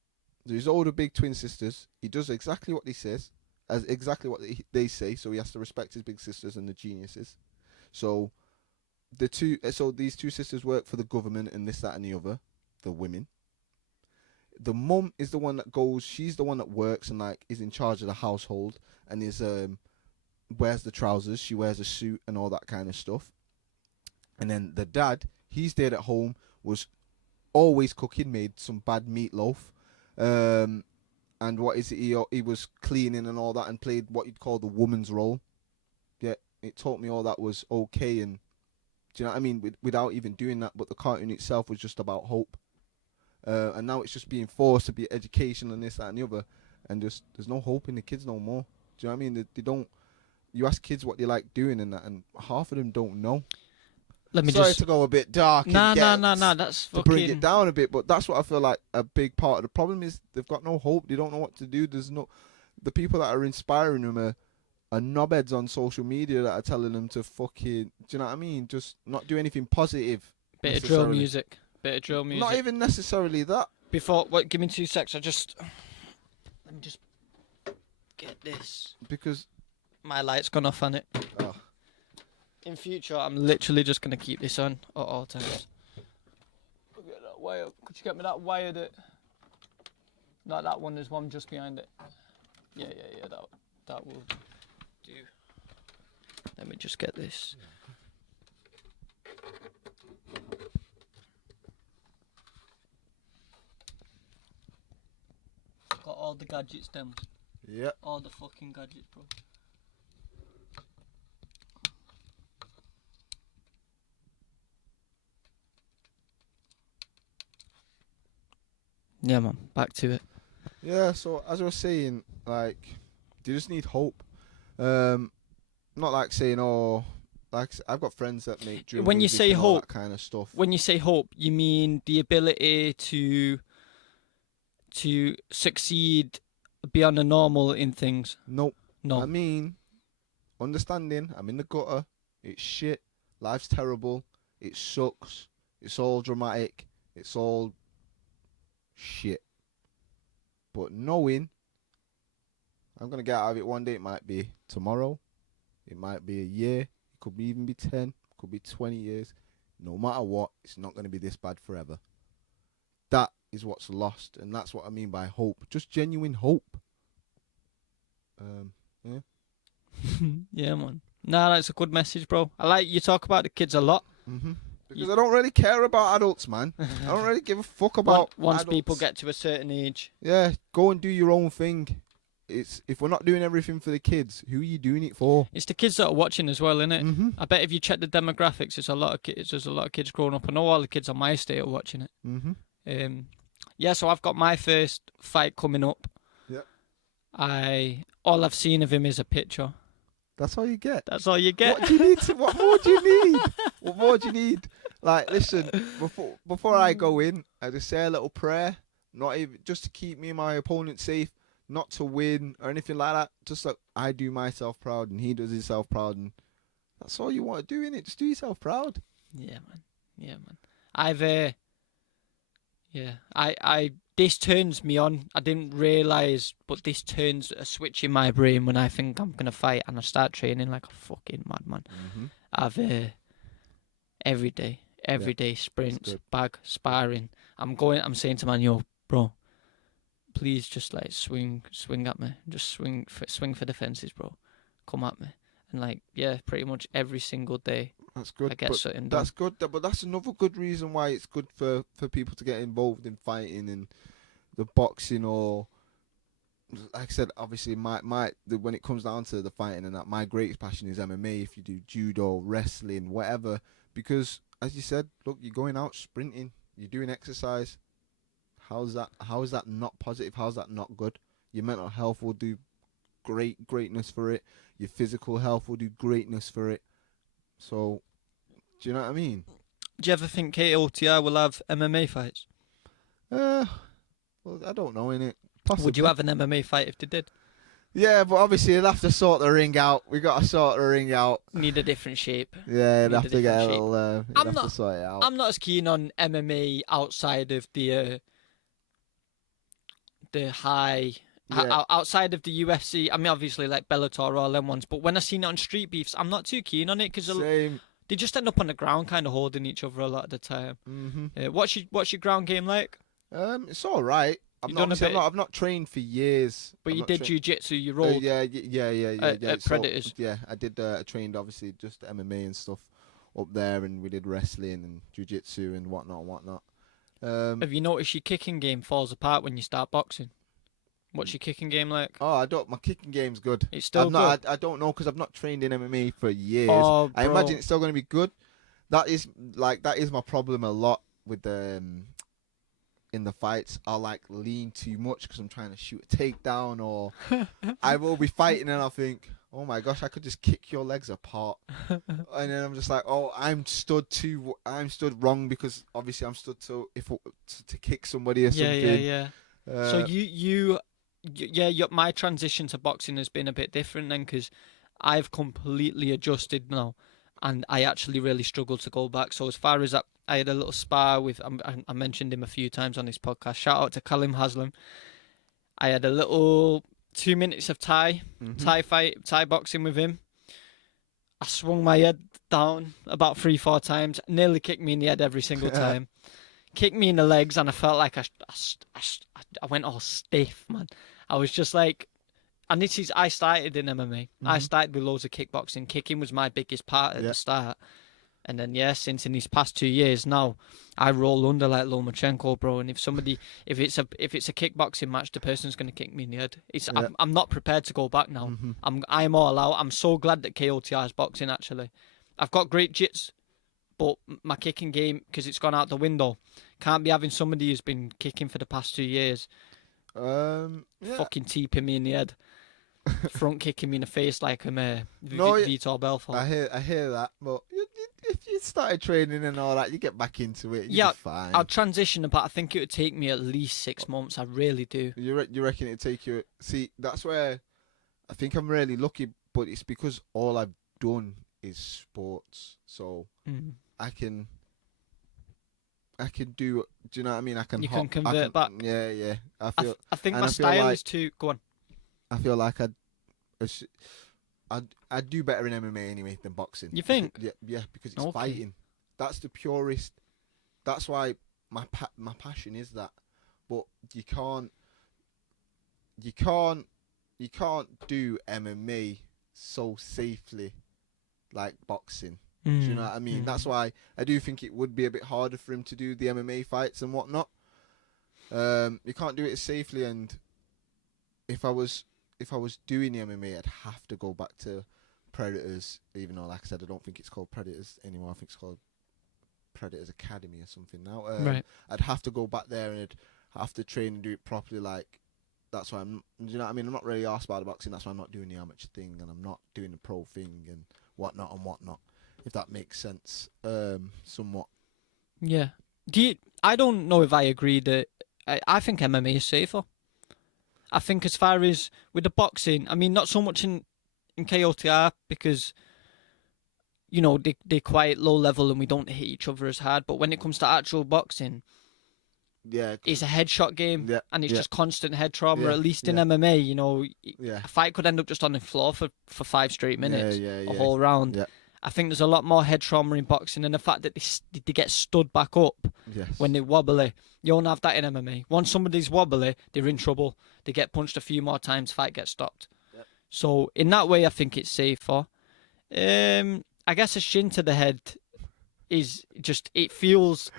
His older big twin sisters, he does exactly what he says, as exactly what they say. So he has to respect his big sisters and the geniuses. So these 2 sisters work for the government and this, that, and the other. The women. The mum is the one that goes. She's the one that works and like is in charge of the household and wears the trousers. She wears a suit and all that kind of stuff. And then the dad, he stayed at home, was always cooking, made some bad meatloaf. And what is it? He was cleaning and all that, and played what you'd call the woman's role. Yeah, it taught me all that was okay, and do you know what I mean? Without even doing that, but the cartoon itself was just about hope. And now it's just being forced to be educational and this, that, and the other, and just there's no hope in the kids no more. Do you know what I mean? They don't. You ask kids what they like doing and that, and half of them don't know. Sorry to go a bit dark. Nah. That's to bring it down a bit, but that's what I feel like a big part of the problem is. They've got no hope. They don't know what to do. The people that are inspiring them are knobheads on social media that are telling them to fucking. Do you know what I mean? Just not do anything positive. Bit of drill music. Not even necessarily that. Give me 2 secs. Let me just get this Because my light's gone off on it. Oh. In future, I'm literally just gonna keep this on at all times. Look at that wire. Could you get me that wire that one? There's one just behind it. Yeah. That will do. Let me just get this. Got all the gadgets, Demz. Yeah. All the fucking gadgets, bro. Yeah, man. Back to it. Yeah, so as I was saying, like, you just need hope. Not like saying, like I've got friends that make drill when you music say and all hope, that kind of stuff. When you say hope, you mean the ability to succeed beyond the normal in things? Nope. No. I mean, understanding. I'm in the gutter. It's shit. Life's terrible. It sucks. It's all dramatic. It's all shit. But knowing I'm going to get out of it one day, it might be tomorrow, it might be a year, it could even be 10, it could be 20 years. No matter what, it's not going to be this bad forever. That is what's lost, and that's what I mean by hope. Just genuine hope. Yeah. Yeah, man. Nah, that's a good message, bro. I like you talk about the kids a lot. Because I don't really care about adults, man. I don't really give a fuck about once adults. people get to a certain age. Yeah, go and do your own thing. It's if we're not doing everything for the kids, who are you doing it for? It's the kids that are watching as well, innit? Mm-hmm. I bet if you check the demographics, there's a lot of kids. There's a lot of kids growing up. I know all the kids on my estate are watching it. Mm-hmm. Yeah, so I've got my first fight coming up. Yeah. All I've seen of him is a picture. That's all you get. That's all you get. What do you need? What more do you need? What more do you need? Like, listen, before I go in, I just say a little prayer, not even just to keep me and my opponent safe, not to win or anything like that. Just like I do myself proud and he does himself proud, and that's all you want to do, innit? Just do yourself proud. Yeah, man. Yeah, man. I this turns me on. I didn't realise, but this turns a switch in my brain when I think I'm gonna fight and I start training like a fucking madman. I've every day sprints, bag, sparring. I'm saying to man, yo, bro, please just like swing at me. Just swing for the fences, bro. Come at me. And like, yeah, pretty much every single day. That's good. I get something done. That's good. But that's another good reason why it's good for people to get involved in fighting and the boxing, or like I said, obviously when it comes down to the fighting and that, my greatest passion is MMA. If you do judo, wrestling, whatever, because as you said, look, you're going out sprinting, you're doing exercise. How is that not positive? How's that not good? Your mental health will do greatness for it. Your physical health will do greatness for it. So, do you know what I mean? Do you ever think KOTR will have MMA fights? Well, I don't know, innit? Possibly. Would you have an MMA fight if they did? Yeah, but obviously you'll have to sort the ring out. We got to sort the ring out. Need a different shape. Yeah, you'd have to get a little. You'd have to sort it out. I'm not as keen on MMA outside of the high. Yeah. Outside of the UFC, I mean, obviously like Bellator, all them ones. But when I seen it on Street Beefs, I'm not too keen on it because they just end up on the ground, kind of holding each other a lot of the time. What's your ground game like? It's all right. I've not trained for years. But you did jiu-jitsu, you rolled. Yeah. At Predators. Yeah, I did. I trained obviously just MMA and stuff up there, and we did wrestling and jiu-jitsu and whatnot. Have you noticed your kicking game falls apart when you start boxing? What's your kicking game like? Oh, my kicking game's good. It's still good? I don't know because I've not trained in MMA for years. Oh, I imagine it's still going to be good. That is my problem a lot with in the fights. I'll like lean too much because I'm trying to shoot a takedown, or I will be fighting and I'll think, oh my gosh, I could just kick your legs apart. And then I'm just like, oh, I'm stood wrong because obviously I'm stood to kick somebody or something. Yeah. So my transition to boxing has been a bit different then, because I've completely adjusted now, and I actually really struggle to go back. So as far as that, I had a little spar with, I mentioned him a few times on this podcast. Shout out to Callum Haslam. I had a little 2 minutes of Thai boxing with him. I swung my head down about 3-4 times, nearly kicked me in the head every single time. Kicked me in the legs, and I felt like I went all stiff, man. I was just like, and I started in MMA. I started with loads of kickboxing. Kicking was my biggest part at the start. And then, since in these past 2 years now, I roll under like Lomachenko, bro. And if it's a kickboxing match, the person's going to kick me in the head. I'm not prepared to go back now. I'm all out. I'm so glad that KOTR is boxing, actually. I've got great jits, but my kicking game, because it's gone out the window, can't be having somebody who's been kicking for the past 2 years. Fucking teeping me in the head. Front kicking me in the face like I'm Vitor Belfort. I hear that, but if you started training and all that, you get back into it. You'll be fine. I'll transition, but I think it would take me at least 6 months. I really do. You reckon it'd take you? See, that's where I think I'm really lucky, but it's because all I've done is sports, so I can do. Do you know what I mean? You can convert back. Yeah. I think my style is to go on. I feel like I'd do better in MMA anyway than boxing. You think? Yeah, because it's fighting. That's the purest. That's why my passion is that. but you can't do MMA so safely like boxing. Do you know what I mean? That's why I do think it would be a bit harder for him to do the MMA fights and whatnot. You can't do it as safely, and if I was doing the MMA, I'd have to go back to Predators, even though, like I said, I don't think it's called Predators anymore. I think it's called Predators Academy or something now. Right. I'd have to go back there and I'd have to train and do it properly. Like, that's why do you know what I mean? I'm not really asked about the boxing. That's why I'm not doing the amateur thing and I'm not doing the pro thing and whatnot. If that makes sense, somewhat. Yeah. I don't know if I agree that I think MMA is safer. I think as far as with the boxing, I mean, not so much in KOTR because, you know, they're quite low level and we don't hit each other as hard. But when it comes to actual boxing, yeah, it's a headshot game and it's just constant head trauma. Yeah, At least in MMA, you know, yeah, a fight could end up just on the floor for 5 straight minutes, a whole round. Yeah. I think there's a lot more head trauma in boxing, and the fact that they get stood back up when they're wobbly. You don't have that in MMA. Once somebody's wobbly, they're in trouble. They get punched a few more times, fight gets stopped. Yep. So in that way, I think it's safer. I guess a shin to the head is just, it feels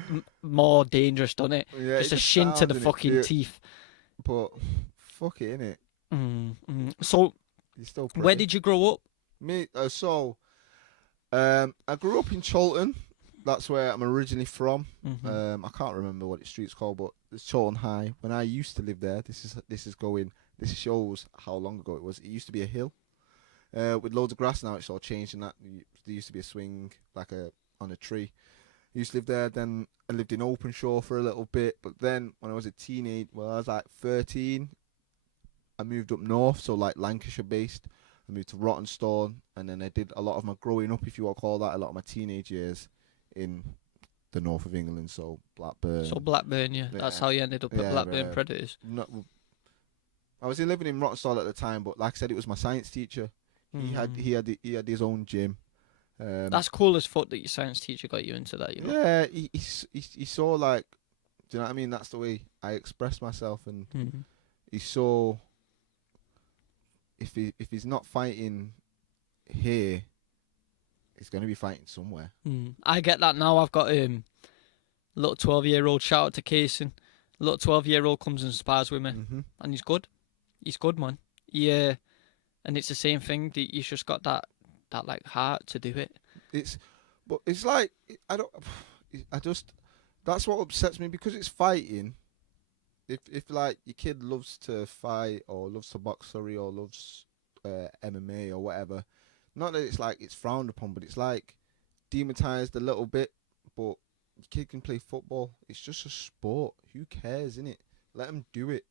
more dangerous, doesn't it? Yeah, just it a shin to the fucking teeth. But fuck it, innit? So You're still where did you grow up? Me, I grew up in Cholton. That's where I'm originally from. I can't remember what the street's called, but it's Cholton High. When I used to live there, this shows how long ago it was. It used to be a hill with loads of grass. Now it's all changed, and that there used to be a swing on a tree. I used to live there. Then I lived in Openshaw for a little bit, but then when I was a teenage, I was like 13, I moved up north, so like Lancashire based. I moved to Rottenstone, and then I did a lot of my growing up, if you want to call that, a lot of my teenage years in the north of England, so Blackburn. So Blackburn, yeah. That's how you ended up at Blackburn Predators. I was living in Rottenstone at the time, but like I said, it was my science teacher. He had his own gym. That's cool as fuck that your science teacher got you into that, you know? Yeah, he saw, like, do you know what I mean? That's the way I express myself, and he saw if he's not fighting here, he's going to be fighting somewhere. I get that now. I've got a little 12-year-old, shout out to Kaysen. A little 12-year-old comes and spars with me, and he's good. He's good, man. Yeah, and it's the same thing. He's just got that like heart to do it. It's like that's what upsets me, because it's fighting. If like your kid loves to fight or loves to box, or loves MMA or whatever, not that it's like it's frowned upon, but it's like demonized a little bit. But your kid can play football. It's just a sport. Who cares, innit? Let them do it.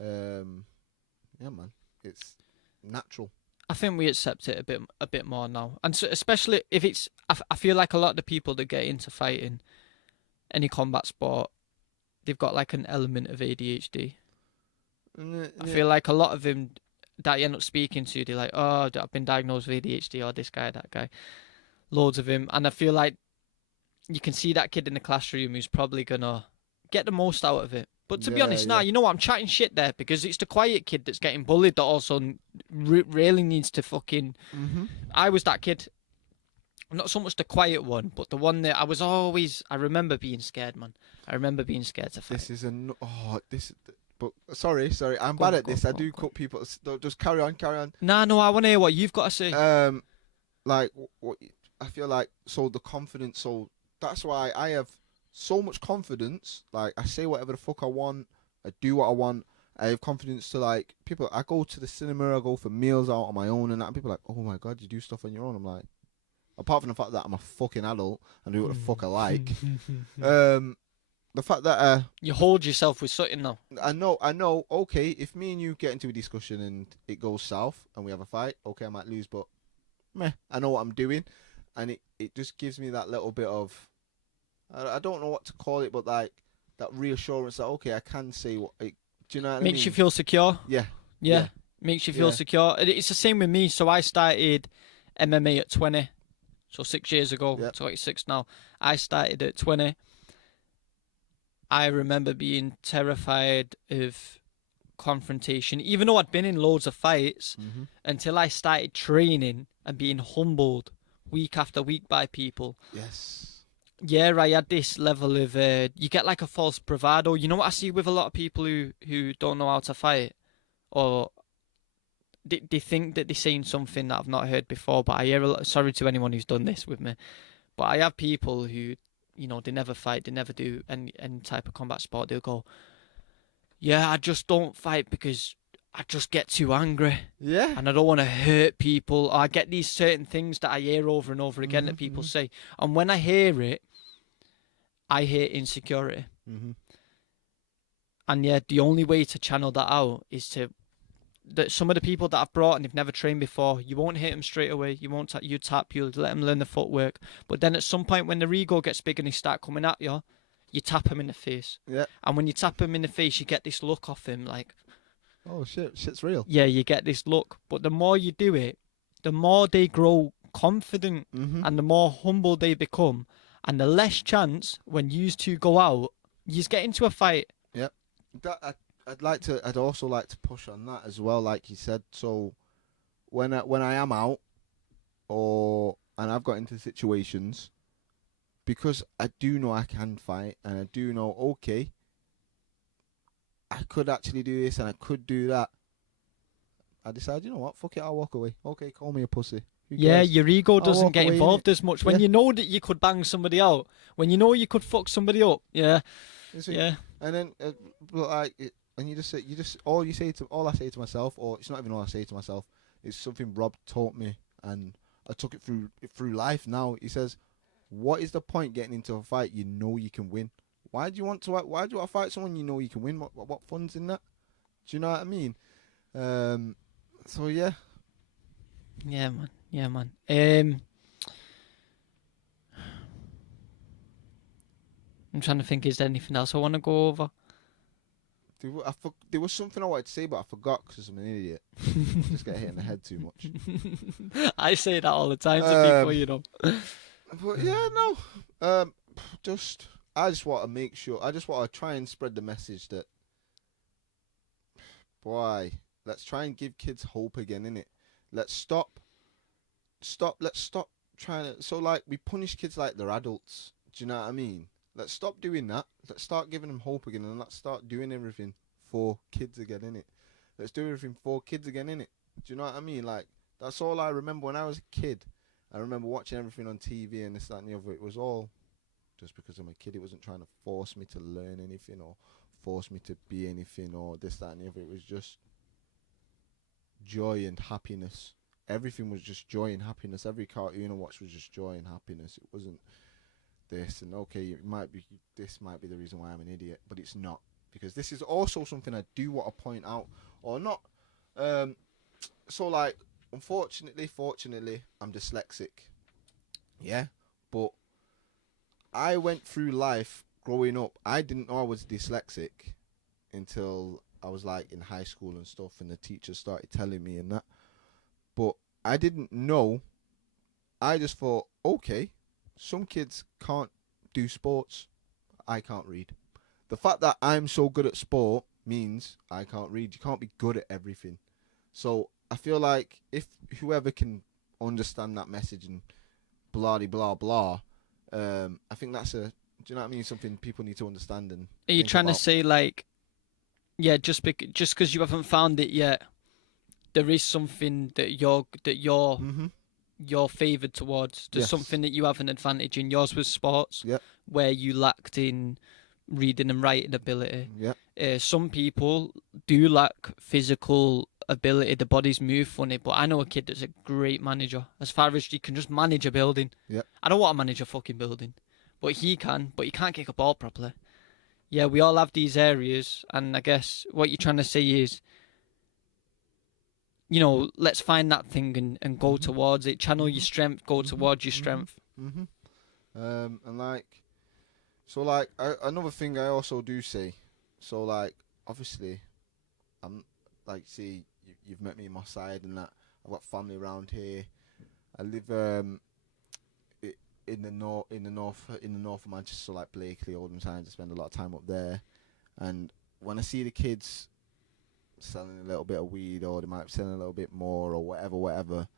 Yeah, man. It's natural. I think we accept it a bit more now, and so, especially if it's. I feel like a lot of the people that get into fighting, any combat sport, they've got like an element of ADHD. Yeah. I feel like a lot of them that you end up speaking to, they're like, oh, I've been diagnosed with ADHD, or this guy, that guy. Loads of him. And I feel like you can see that kid in the classroom who's probably going to get the most out of it. But to be honest, you know what, I'm chatting shit there, because it's the quiet kid that's getting bullied that also really needs to fucking... I was that kid. Not so much the quiet one, but the one that I remember being scared, man. I remember being scared to fight. But sorry, I'm bad at this. I do cut people. Just carry on. Nah, no, I want to hear what you've got to say. Like, what I feel like, so the confidence, so that's why I have so much confidence. Like, I say whatever the fuck I want, I do what I want. I have confidence to, like, people. I go to the cinema, I go for meals out on my own, and that, and people are like, oh my god, you do stuff on your own. I'm like, apart from the fact that I'm a fucking adult and do what the fuck I like, the fact that you hold yourself with something now. I know. Okay, if me and you get into a discussion and it goes south and we have a fight, okay, I might lose, but meh, I know what I'm doing, and it just gives me that little bit of, I don't know what to call it, but like that reassurance that okay, I can say what. Do you know what I mean? Makes you feel secure. Yeah. Makes you feel secure. It's the same with me. So I started MMA at 20. So 6 years ago, 26 now. I started at 20. I remember being terrified of confrontation, even though I'd been in loads of fights, until I started training and being humbled week after week by people. Yes. Yeah, I had this level of you get like a false bravado. You know what I see with a lot of people who don't know how to fight, or they think that they're saying something that I've not heard before. But I hear a lot. Sorry to anyone who's done this with me, but I have people who, you know, they never fight, they never do any type of combat sport. They'll go, yeah, I just don't fight because I just get too angry. Yeah. And I don't want to hurt people. Or I get these certain things that I hear over and over again that people say. And when I hear it, I hear insecurity. And yeah, the only way to channel that out is to... that some of the people that I've brought and they've never trained before, you won't hit them straight away. You won't you tap, you'll let them learn the footwork. But then at some point when their ego gets big and they start coming at you, you tap him in the face. Yeah. And when you tap him in the face, you get this look off him like... oh, shit's real. Yeah, you get this look. But the more you do it, the more they grow confident and the more humble they become. And the less chance when you two go out, you just get into a fight. Yep. I'd also like to push on that as well, like you said. So when I am out and I've got into situations, because I do know I can fight and I do know, okay, I could actually do this and I could do that, I decide, you know what, fuck it, I'll walk away. Okay, call me a pussy. Yeah, your ego doesn't get involved as much. When Yeah. you know that you could bang somebody out, when you know you could fuck somebody up, yeah. And then, and you just all I say to myself, or it's not even all I say to myself, it's something Rob taught me, and I took it through life. Now he says, what is the point getting into a fight you know you can win? Why do you want to fight someone you know you can win? What fun's in that? Do you know what I mean? So yeah. Yeah, man. I'm trying to think, is there anything else I want to go over? There was something I wanted to say, but I forgot because I'm an idiot. Just get hit in the head too much. I say that all the time to people, you know. But yeah, no. I just want to make sure. I just want to try and spread the message that, boy, let's try and give kids hope again, innit? Let's stop trying to... So, like, we punish kids like they're adults. Do you know what I mean? Let's stop doing that. Let's start giving them hope again, and let's start doing everything for kids again, innit? Let's do everything for kids again, innit? Do you know what I mean? Like, that's all I remember when I was a kid. I remember watching everything on TV and this, that, and the other. It was all just because I'm a kid. It wasn't trying to force me to learn anything or force me to be anything or this, that, and the other. It was just joy and happiness. Everything was just joy and happiness. Every cartoon I watched was just joy and happiness. It wasn't this and okay, this might be the reason why I'm an idiot, but it's not, because this is also something I do want to point out, or not. So like, fortunately, I'm dyslexic. Yeah, but I went through life growing up. I didn't know I was dyslexic until I was like in high school and stuff, and the teachers started telling me and that. But I didn't know. I just thought, okay, some kids can't do sports. I can't read. The fact that I'm so good at sport means I can't read. You can't be good at everything. So I feel like if whoever can understand that message and blah blah blah, I think that's do you know what I mean? Something people need to understand. And are you trying to say, like, yeah, just because you haven't found it yet, there is something that you're favoured towards. There's something that you have an advantage in. Yours was sports, where you lacked in reading and writing ability. Some people do lack physical ability. The bodies move funny, but I know a kid that's a great manager. As far as he can just manage a building. I don't want to manage a fucking building, but he can. But he can't kick a ball properly. Yeah, we all have these areas, and I guess what you're trying to say is, you know, let's find that thing and go towards it. Channel your strength, go towards your strength. And like, so like another thing I also do say. So like, obviously, I'm like, see, you've met me in my side and that. I've got family around here. I live in the north of Manchester, like Blakely, Oldham Signs. I spend a lot of time up there, and when I see the kids selling a little bit of weed, or they might be selling a little bit more, or whatever,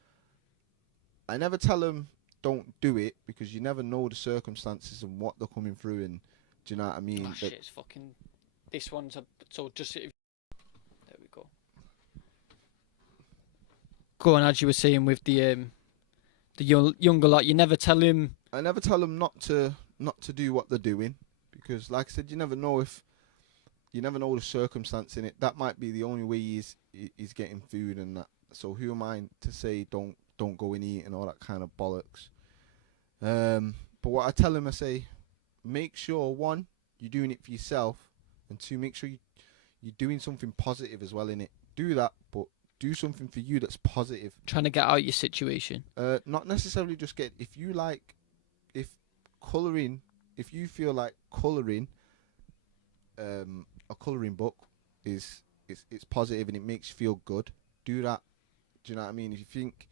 I never tell them don't do it, because you never know the circumstances and what they're coming through, and do you know what I mean? Oh shit! It's fucking. This one's so just. There we go. Go on, as you were saying with the younger lot, you never tell him. I never tell them not to do what they're doing, because, like I said, you never know the circumstance in it. That might be the only way he's getting food and that. So who am I to say don't go and eat and all that kind of bollocks? But what I tell him, I say, make sure, one, you're doing it for yourself, and two, make sure you're doing something positive as well in it. Do that, but do something for you that's positive. Trying to get out your situation. Not necessarily just get. If you feel like colouring, a colouring book it's positive and it makes you feel good, do that. Do you know what I mean? If you think,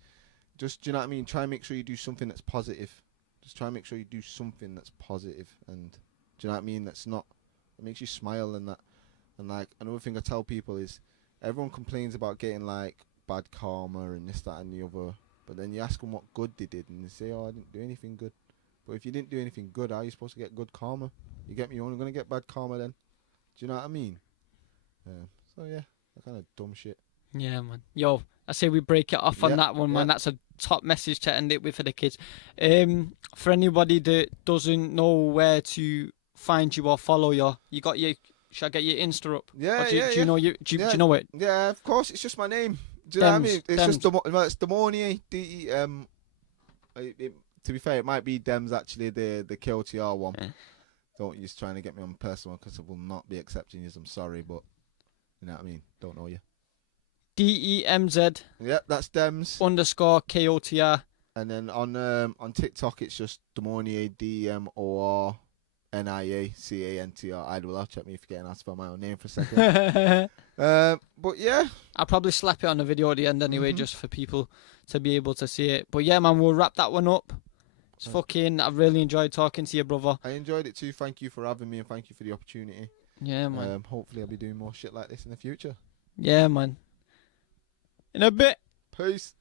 just, do you know what I mean? Try and make sure you do something that's positive. Just try and make sure you do something that's positive, and do you know what I mean? That makes you smile and that. And like, another thing I tell people is, everyone complains about getting like bad karma and this, that, and the other. But then you ask them what good they did, and they say, "Oh, I didn't do anything good." But if you didn't do anything good, how are you supposed to get good karma? You get me? You're only gonna get bad karma then. Do you know what I mean? So yeah, that kind of dumb shit. Yeah, man. Yo, I say we break it off on that one, man. That's a top message to end it with for the kids. For anybody that doesn't know where to find you or follow you got your. Should I get your Insta up? Yeah, do you know do you know it? Yeah, of course. It's just my name. Do you know what I mean? It's just it's Demonier. To be fair, it might be Demz actually, the KOTR one. Yeah. Don't just trying to get me on personal, because I will not be accepting you. I'm sorry, but you know what I mean. Don't know you. DEMZ. Yep, that's Demz _ KOTR. And then on TikTok it's just Demonier, DMORNIACANTR. Either will. Check me if you're getting asked for my own name for a second. But yeah, I'll probably slap it on the video at the end anyway, just for people to be able to see it. But yeah, man, we'll wrap that one up. It's I've really enjoyed talking to you, brother. I enjoyed it too. Thank you for having me, and thank you for the opportunity. Yeah, man. Hopefully I'll be doing more shit like this in the future. Yeah, man. In a bit. Peace.